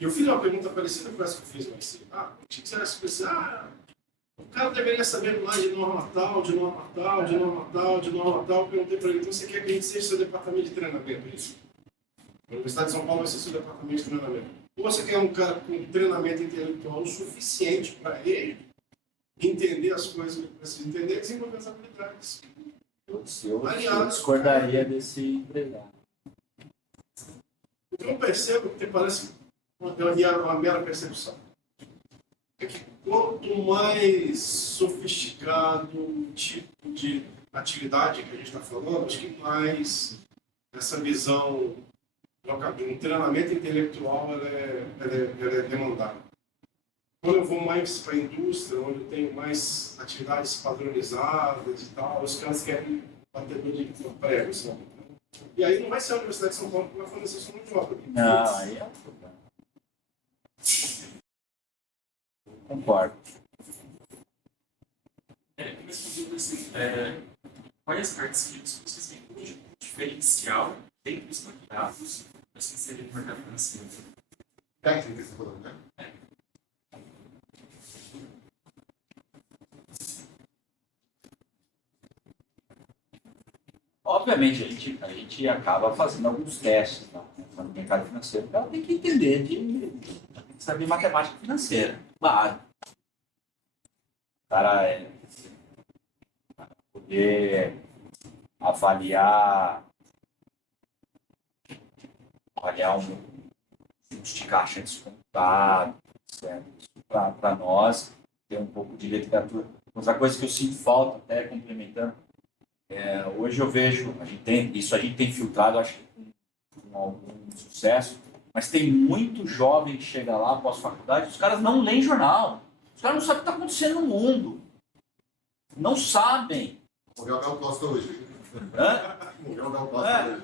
E eu fiz uma pergunta parecida com essa que eu fiz mais cedo. O que você acha que o cara deveria saber mais de norma tal, de norma tal, de norma tal, de norma tal. Eu perguntei para ele, então você quer que a gente seja seu departamento de treinamento, é isso? A Universidade de São Paulo vai ser seu departamento de treinamento. Ou você quer um cara com treinamento intelectual o suficiente para ele entender as coisas que ele precisa entender e desenvolver as habilidades. Eu discordaria desse empresário. Então eu percebo que parece uma mera percepção. É que quanto mais sofisticado o tipo de atividade que a gente está falando, acho que mais essa visão de um treinamento intelectual ela é demandada. Quando eu vou mais para a indústria, onde eu tenho mais atividades padronizadas e tal, os caras querem batedor de prego, sabe? E aí não vai ser a Universidade de São Paulo que vai fornecer essa mão de obra. Não, aí é um problema. Concordo. Respondendo assim, quais características vocês têm hoje como diferencial dentro dos candidatos para se inserir no mercado financeiro? Técnica, você falou, né? Obviamente, a gente acaba fazendo alguns testes no mercado financeiro, porque ela tem que entender, tem que saber matemática financeira, básico. Para poder avaliar um fluxo de caixa descontado, certo? Para nós, ter um pouco de literatura. Outra coisa que eu sinto falta, até complementando, hoje eu vejo, a gente tem filtrado, acho que com algum sucesso, mas tem muito jovem que chega lá após faculdade, os caras não leem jornal, os caras não sabem o que está acontecendo no mundo, não sabem. Morreu a Gal Costa hoje. Morreu a Gal Costa hoje.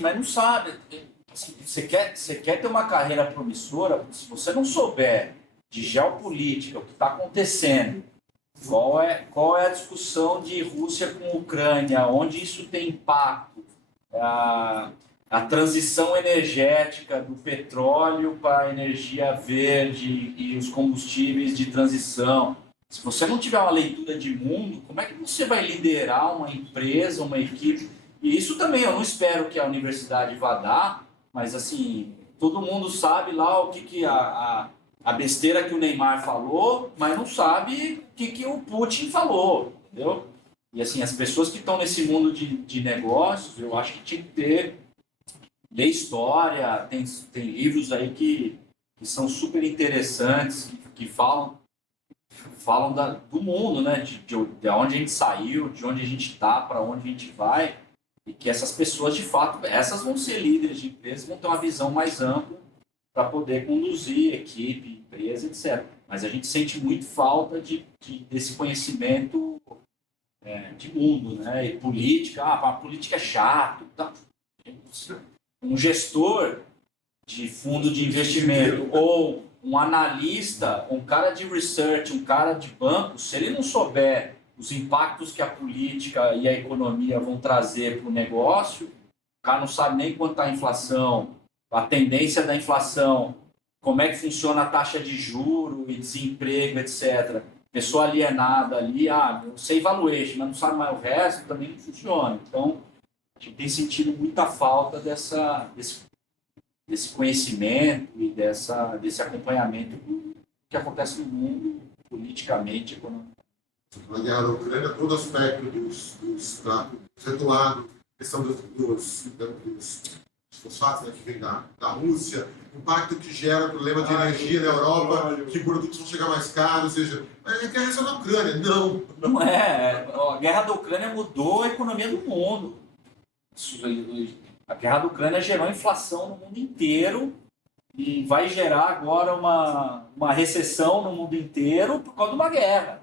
Mas não sabe. Você quer ter uma carreira promissora, se você não souber de geopolítica, o que está acontecendo, qual é a discussão de Rússia com Ucrânia, onde isso tem impacto, a transição energética do petróleo para a energia verde e os combustíveis de transição. Se você não tiver uma leitura de mundo, como é que você vai liderar uma empresa, uma equipe? E isso também eu não espero que a universidade vá dar, mas assim, todo mundo sabe lá o que a besteira que o Neymar falou, mas não sabe o que o Putin falou, entendeu? E assim, as pessoas que estão nesse mundo de negócios, eu acho que tinha que ler história, tem livros aí que são super interessantes, que falam falam do mundo, né? De onde a gente saiu, de onde a gente está, para onde a gente vai, e que essas pessoas, de fato, essas vão ser líderes de empresas, vão ter uma visão mais ampla para poder conduzir equipe, empresa, etc. Mas a gente sente muito falta desse conhecimento de mundo, né? E política, a política é chato, tá? Um gestor de fundo de investimento ou um analista, um cara de research, um cara de banco, se ele não souber os impactos que a política e a economia vão trazer para o negócio, o cara não sabe nem quanto está a inflação, a tendência da inflação, como é que funciona a taxa de juro e desemprego, etc. Pessoa alienada ali, eu sei valuation, mas não sabe mais o resto, também não funciona. Então, a gente tem sentido muita falta desse conhecimento e desse acompanhamento que acontece no mundo, politicamente, economicamente. Na guerra da Ucrânia, todo aspecto dos retomado, questão dos fosfatos, né, que vem da Rússia, o impacto que gera problema de energia na Europa, que produtos vão chegar mais caros, ou seja, a guerra é só na Ucrânia. Não. Não é. A guerra da Ucrânia mudou a economia do mundo. A guerra da Ucrânia gerou inflação no mundo inteiro e vai gerar agora uma recessão no mundo inteiro por causa de uma guerra.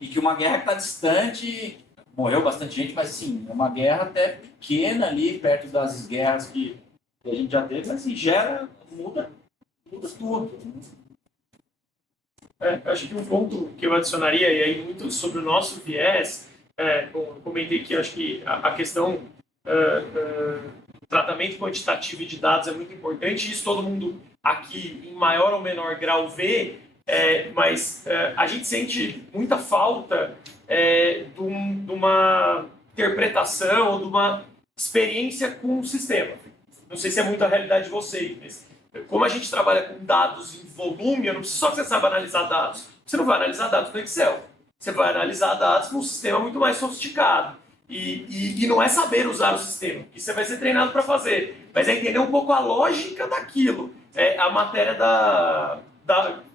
E que uma guerra que está distante, morreu bastante gente, mas assim, é uma guerra até pequena ali, perto das guerras que a gente já teve, mas assim, muda tudo. Acho que um ponto que eu adicionaria, e aí muito sobre o nosso viés, bom, eu comentei que acho que a questão tratamento quantitativo de dados é muito importante, isso todo mundo aqui, em maior ou menor grau, vê, mas a gente sente muita falta de uma interpretação ou de uma experiência com o sistema. Não sei se é muito a realidade de vocês, mas como a gente trabalha com dados em volume, eu não preciso só que você saiba analisar dados. Você não vai analisar dados no Excel. Você vai analisar dados num sistema muito mais sofisticado. E não é saber usar o sistema, que você vai ser treinado para fazer, mas é entender um pouco a lógica daquilo. A matéria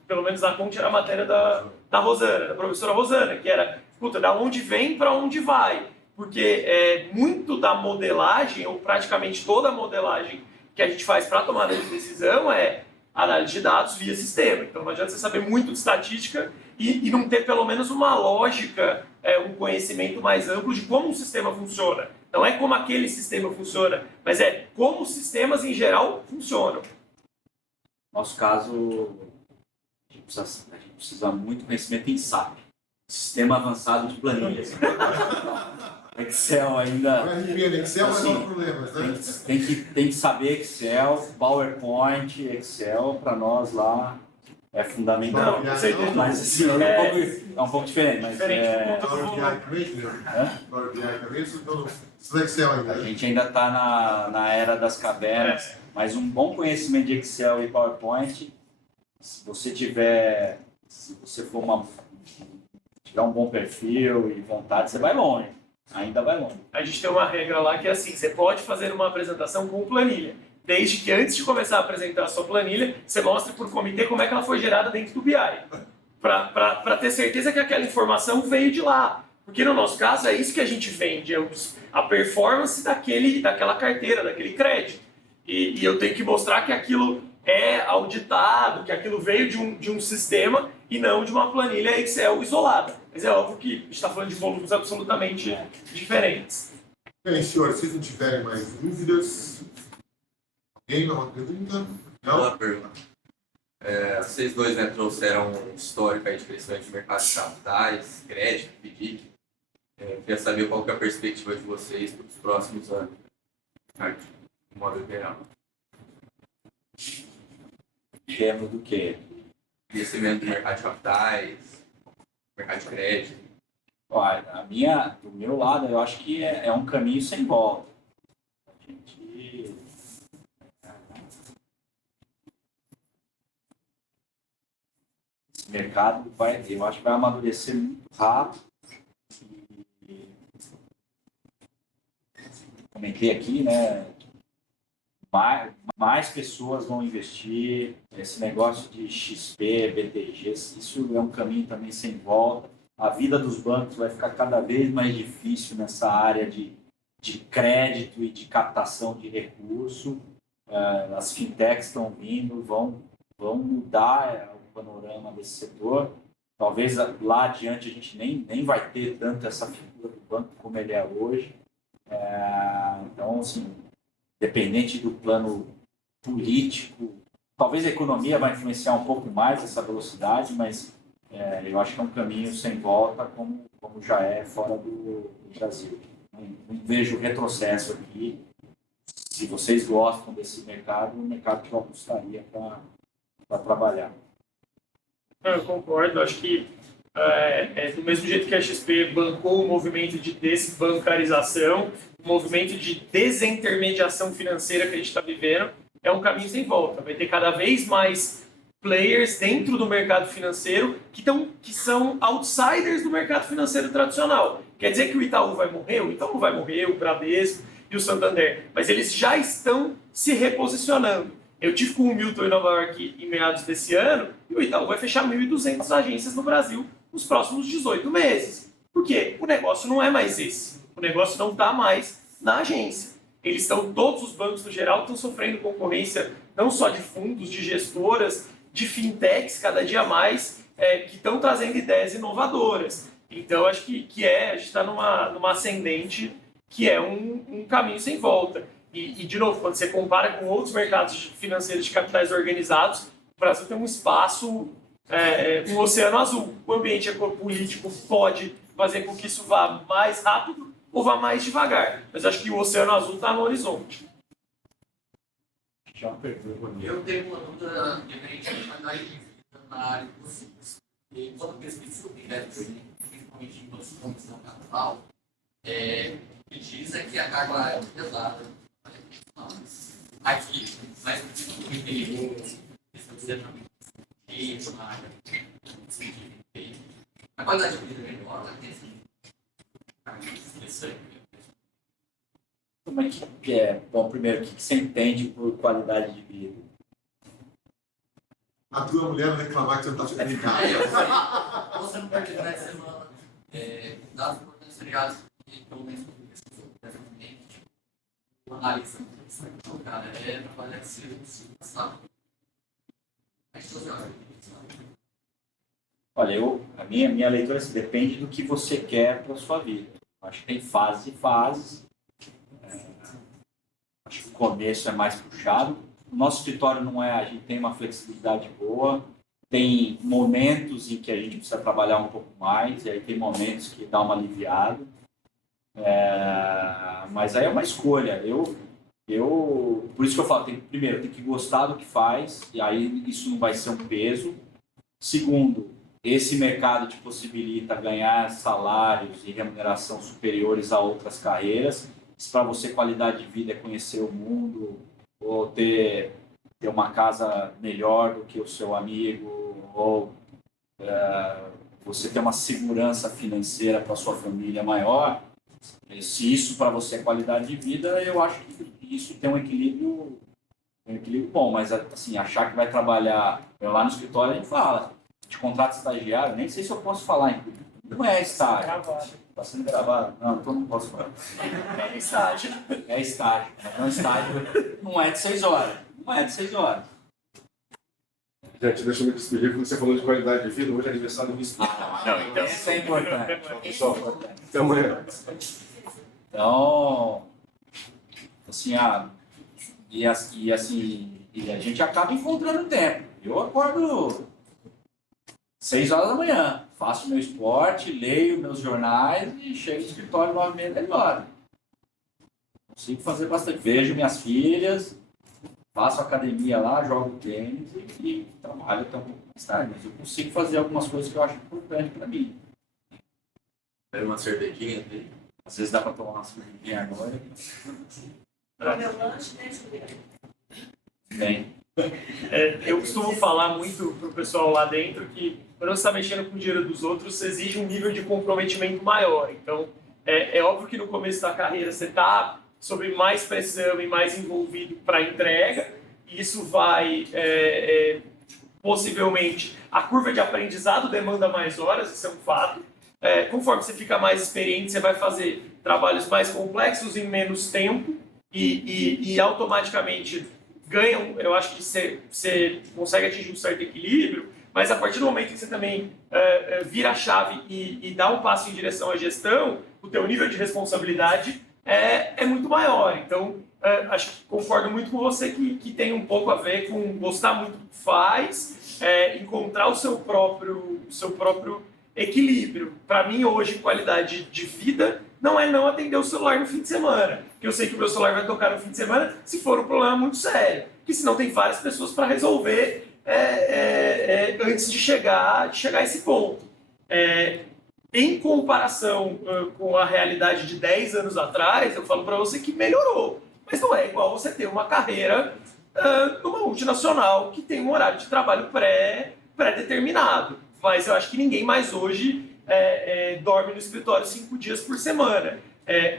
pelo menos na Conte era a matéria da Rosana, da professora Rosana, que era, da onde vem para onde vai. Porque muito da modelagem, ou praticamente toda a modelagem que a gente faz para tomada de decisão é análise de dados via sistema. Então não adianta você saber muito de estatística e não ter pelo menos uma lógica, um conhecimento mais amplo de como um sistema funciona. Não é como aquele sistema funciona, mas é como os sistemas em geral funcionam. No nosso caso, a gente precisa muito conhecimento em SAP, Sistema Avançado de Planilhas. Excel ainda. Excel assim, não é problemas, né? Tem que saber Excel, PowerPoint, Excel, para nós lá é fundamental. Não sei. Mas assim, é um pouco diferente. Mas, Power BI também, entendeu? Power BI também, isso Excel ainda. A gente ainda está na era das cavernas, mas um bom conhecimento de Excel e PowerPoint, se você tiver um bom perfil e vontade, você vai longe. Ainda vai longe. A gente tem uma regra lá que é assim, você pode fazer uma apresentação com planilha, desde que antes de começar a apresentar a sua planilha, você mostre por comitê como é que ela foi gerada dentro do BI, para ter certeza que aquela informação veio de lá. Porque no nosso caso é isso que a gente vende, a performance daquela carteira, daquele crédito. E eu tenho que mostrar que aquilo é auditado, que aquilo veio de um sistema e não de uma planilha Excel isolada. Mas é óbvio que a gente está falando de volumes absolutamente diferentes. Bem, senhores, se vocês não tiverem mais dúvidas, alguém uma pergunta? Não? Uma pergunta. Vocês dois, né, trouxeram um histórico aí de crescimento de mercado de capitais, crédito, FDIC. Queria saber qual que é a perspectiva de vocês para os próximos anos, de modo geral. Termo do quê? Crescimento do mercado de capitais, mercado de crédito. Olha, do meu lado, eu acho que é um caminho sem volta. Esse mercado eu acho que vai amadurecer muito rápido. Comentei aqui, né? mais pessoas vão investir. Esse negócio de XP, BTG, isso é um caminho também sem volta. A vida dos bancos vai ficar cada vez mais difícil nessa área de crédito e de captação de recurso. As fintechs estão vindo, vão mudar o panorama desse setor. Talvez lá adiante a gente nem vai ter tanto essa figura do banco como ele é hoje. Então, assim, dependente do plano político, talvez a economia vai influenciar um pouco mais essa velocidade, mas eu acho que é um caminho sem volta, como já é fora do Brasil. Não vejo retrocesso aqui. Se vocês gostam desse mercado, o mercado que eu apostaria para trabalhar. Eu concordo, acho que do mesmo jeito que a XP bancou o movimento de desbancarização, o movimento de desintermediação financeira que a gente está vivendo, é um caminho sem volta. Vai ter cada vez mais players dentro do mercado financeiro que são outsiders do mercado financeiro tradicional. Quer dizer que o Itaú vai morrer? O Itaú vai morrer, o Bradesco e o Santander. Mas eles já estão se reposicionando. Eu tive com o Milton em Nova York em meados desse ano e o Itaú vai fechar 1.200 agências no Brasil nos próximos 18 meses. Por quê? O negócio não é mais esse. O negócio não está mais na agência. Todos os bancos no geral estão sofrendo concorrência não só de fundos, de gestoras, de fintechs cada dia mais, que estão trazendo ideias inovadoras. Então, acho que a gente está numa ascendente que é um caminho sem volta. E, de novo, quando você compara com outros mercados financeiros de capitais organizados, o Brasil tem um espaço, um oceano azul. O ambiente político pode fazer com que isso vá mais rápido ou vá mais devagar. Mas acho que o oceano azul está no horizonte. Eu tenho uma dúvida referente à qualidade de vida na área dos SUS. E quando pesquisa sobre crédito, principalmente em construção capital, me diz que a carga é pesada. Aqui, mais do que a qualidade de vida é melhor, Como é que é? Bom, primeiro, o que você entende por qualidade de vida? A tua mulher não reclamar que você não está ficando em casa. Você não perde mais semana. Dados importantes seriados que pelo menos analisa. Então, cara, trabalhar cedo, sabe? Olha, a minha leitura é assim, depende do que você quer para a sua vida. Acho que tem fases e fases. Acho que o começo é mais puxado. O nosso escritório a gente tem uma flexibilidade boa. Tem momentos em que a gente precisa trabalhar um pouco mais, e aí tem momentos que dá uma aliviada. Mas aí é uma escolha. Por isso que eu falo, primeiro, tem que gostar do que faz, e aí isso não vai ser um peso. Segundo, esse mercado te possibilita ganhar salários e remuneração superiores a outras carreiras. Se para você qualidade de vida é conhecer o mundo, ou ter uma casa melhor do que o seu amigo, ou você ter uma segurança financeira para sua família maior, se isso para você é qualidade de vida, eu acho que isso tem um equilíbrio bom. Mas assim, achar que vai trabalhar, lá no escritório a gente fala, de contrato estagiário, nem sei se eu posso falar, inclusive. Não é estágio. Está sendo gravado? Não, então não posso falar. É estágio. É estágio. Mas não estágio não é de 6 horas. Não é de 6 horas. Gente, deixa eu me despedir, porque você falou de qualidade de vida, hoje é aniversário do Espírito. Não, então isso é importante. Pessoal, até amanhã. Então, assim, e a gente acaba encontrando tempo. Eu acordo 6 horas da manhã, faço meu esporte, leio meus jornais e chego no escritório 9h30, 10 horas. Consigo fazer bastante. Vejo minhas filhas, faço academia lá, jogo tênis e trabalho até um pouco mais tarde. Mas eu consigo fazer algumas coisas que eu acho importante para mim. Pega uma cervejinha dele. Às vezes dá para tomar uma cervejinha à noite. Meu lanche, né, Juliana? Bem. Eu costumo falar muito pro pessoal lá dentro que quando você está mexendo com o dinheiro dos outros, exige um nível de comprometimento maior. Então, é óbvio que no começo da carreira você está sob mais pressão e mais envolvido para entrega. Isso vai, possivelmente, a curva de aprendizado demanda mais horas, isso é um fato. Conforme você fica mais experiente, você vai fazer trabalhos mais complexos em menos tempo e automaticamente ganham, eu acho que você consegue atingir um certo equilíbrio, mas a partir do momento que você também vira a chave e dá um passo em direção à gestão, o teu nível de responsabilidade é muito maior. Então, acho que concordo muito com você que tem um pouco a ver com gostar muito do que faz, encontrar o seu próprio equilíbrio. Para mim, hoje, qualidade de vida não é não atender o celular no fim de semana. Porque eu sei que o meu celular vai tocar no fim de semana se for um problema muito sério. Porque senão tem várias pessoas para resolver antes de chegar a esse ponto. Em comparação com a realidade de 10 anos atrás, eu falo para você que melhorou. Mas não é igual você ter uma carreira numa multinacional que tem um horário de trabalho pré-determinado. Mas eu acho que ninguém mais hoje dorme no escritório 5 dias por semana.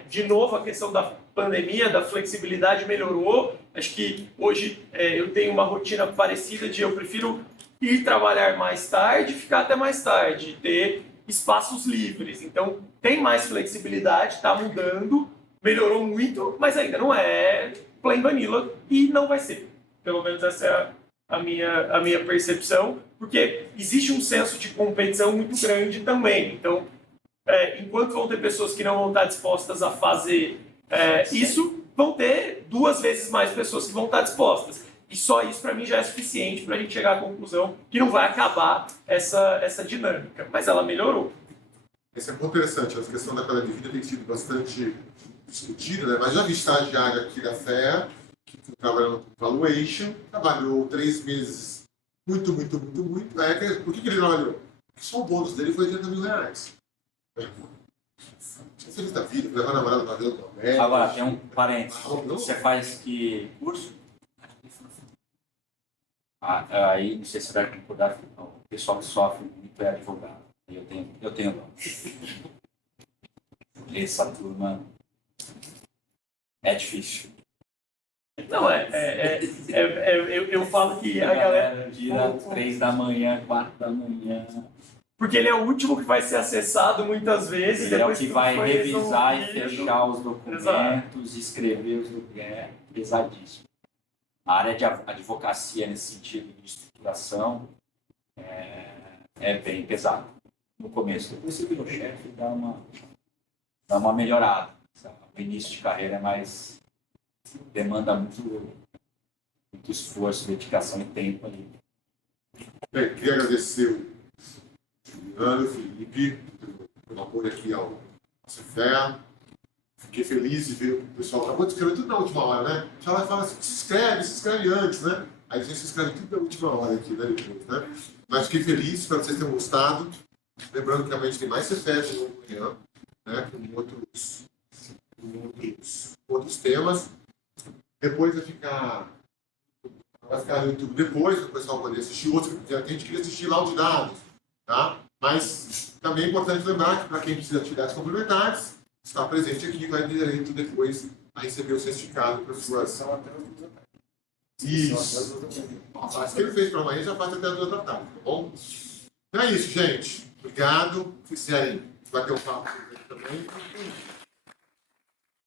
De novo, a questão da pandemia, da flexibilidade melhorou. Acho que hoje eu tenho uma rotina parecida de eu prefiro ir trabalhar mais tarde, ficar até mais tarde, ter espaços livres. Então, tem mais flexibilidade, está mudando, melhorou muito, mas ainda não é plain vanilla e não vai ser. Pelo menos essa é a minha percepção, porque existe um senso de competição muito grande também. Então, enquanto vão ter pessoas que não vão estar dispostas a fazer isso, vão ter 2 vezes mais pessoas que vão estar dispostas. E só isso, para mim, já é suficiente para a gente chegar à conclusão que não vai acabar essa dinâmica. Mas ela melhorou. Esse é muito interessante. A questão da qualidade de vida tem sido bastante discutida, né? Mas já vi estagiário aqui da FEA, que trabalhando com valuation, trabalhou 3 meses muito. Por que ele trabalhou? Porque só o bônus dele foi R$80 mil. Você feliz da vida, levar a namorada para ver o Nobel. Agora, tem um parênteses. Você faz que curso? Aí, não sei se você vai concordar, o pessoal que sofre muito é advogado. Eu tenho dó. Essa turma é difícil. Não, eu falo que a galera Tira 3 da manhã, 4 da manhã. Porque ele é o último que vai ser acessado muitas vezes. Ele é o depois que vai revisar e resolvido. fechar os documentos, escrever os documentos. Pesadíssimo. A área de advocacia, nesse sentido de estruturação, é bem pesado no começo. Depois você virou chefe, dá uma melhorada. O início de carreira é mais... demanda muito esforço, dedicação e tempo ali. Bem, queria agradecer o Juliano, o Felipe, pelo apoio aqui ao Cefé. Fiquei feliz de ver o pessoal acabou de escrever tudo na última hora, né? Já vai falar assim, se inscreve antes, né? Aí a gente se inscreve tudo na última hora aqui, né? Depois, né? Mas fiquei feliz, espero que vocês tenham gostado. Lembrando que amanhã tem mais Cefé de novo amanhã, né? Com outros temas. Depois vai ficar no YouTube depois, para o pessoal poder assistir outros. A gente queria assistir lá o de dados, tá? Mas também é importante lembrar que para quem precisa de atividades complementares, está presente aqui, vai direto depois a receber o certificado para suas... Isso. Mas que ele fez para amanhã já faz até as 2 da tarde, tá bom? Então é isso, gente. Obrigado. Se quiserem bater um papo também.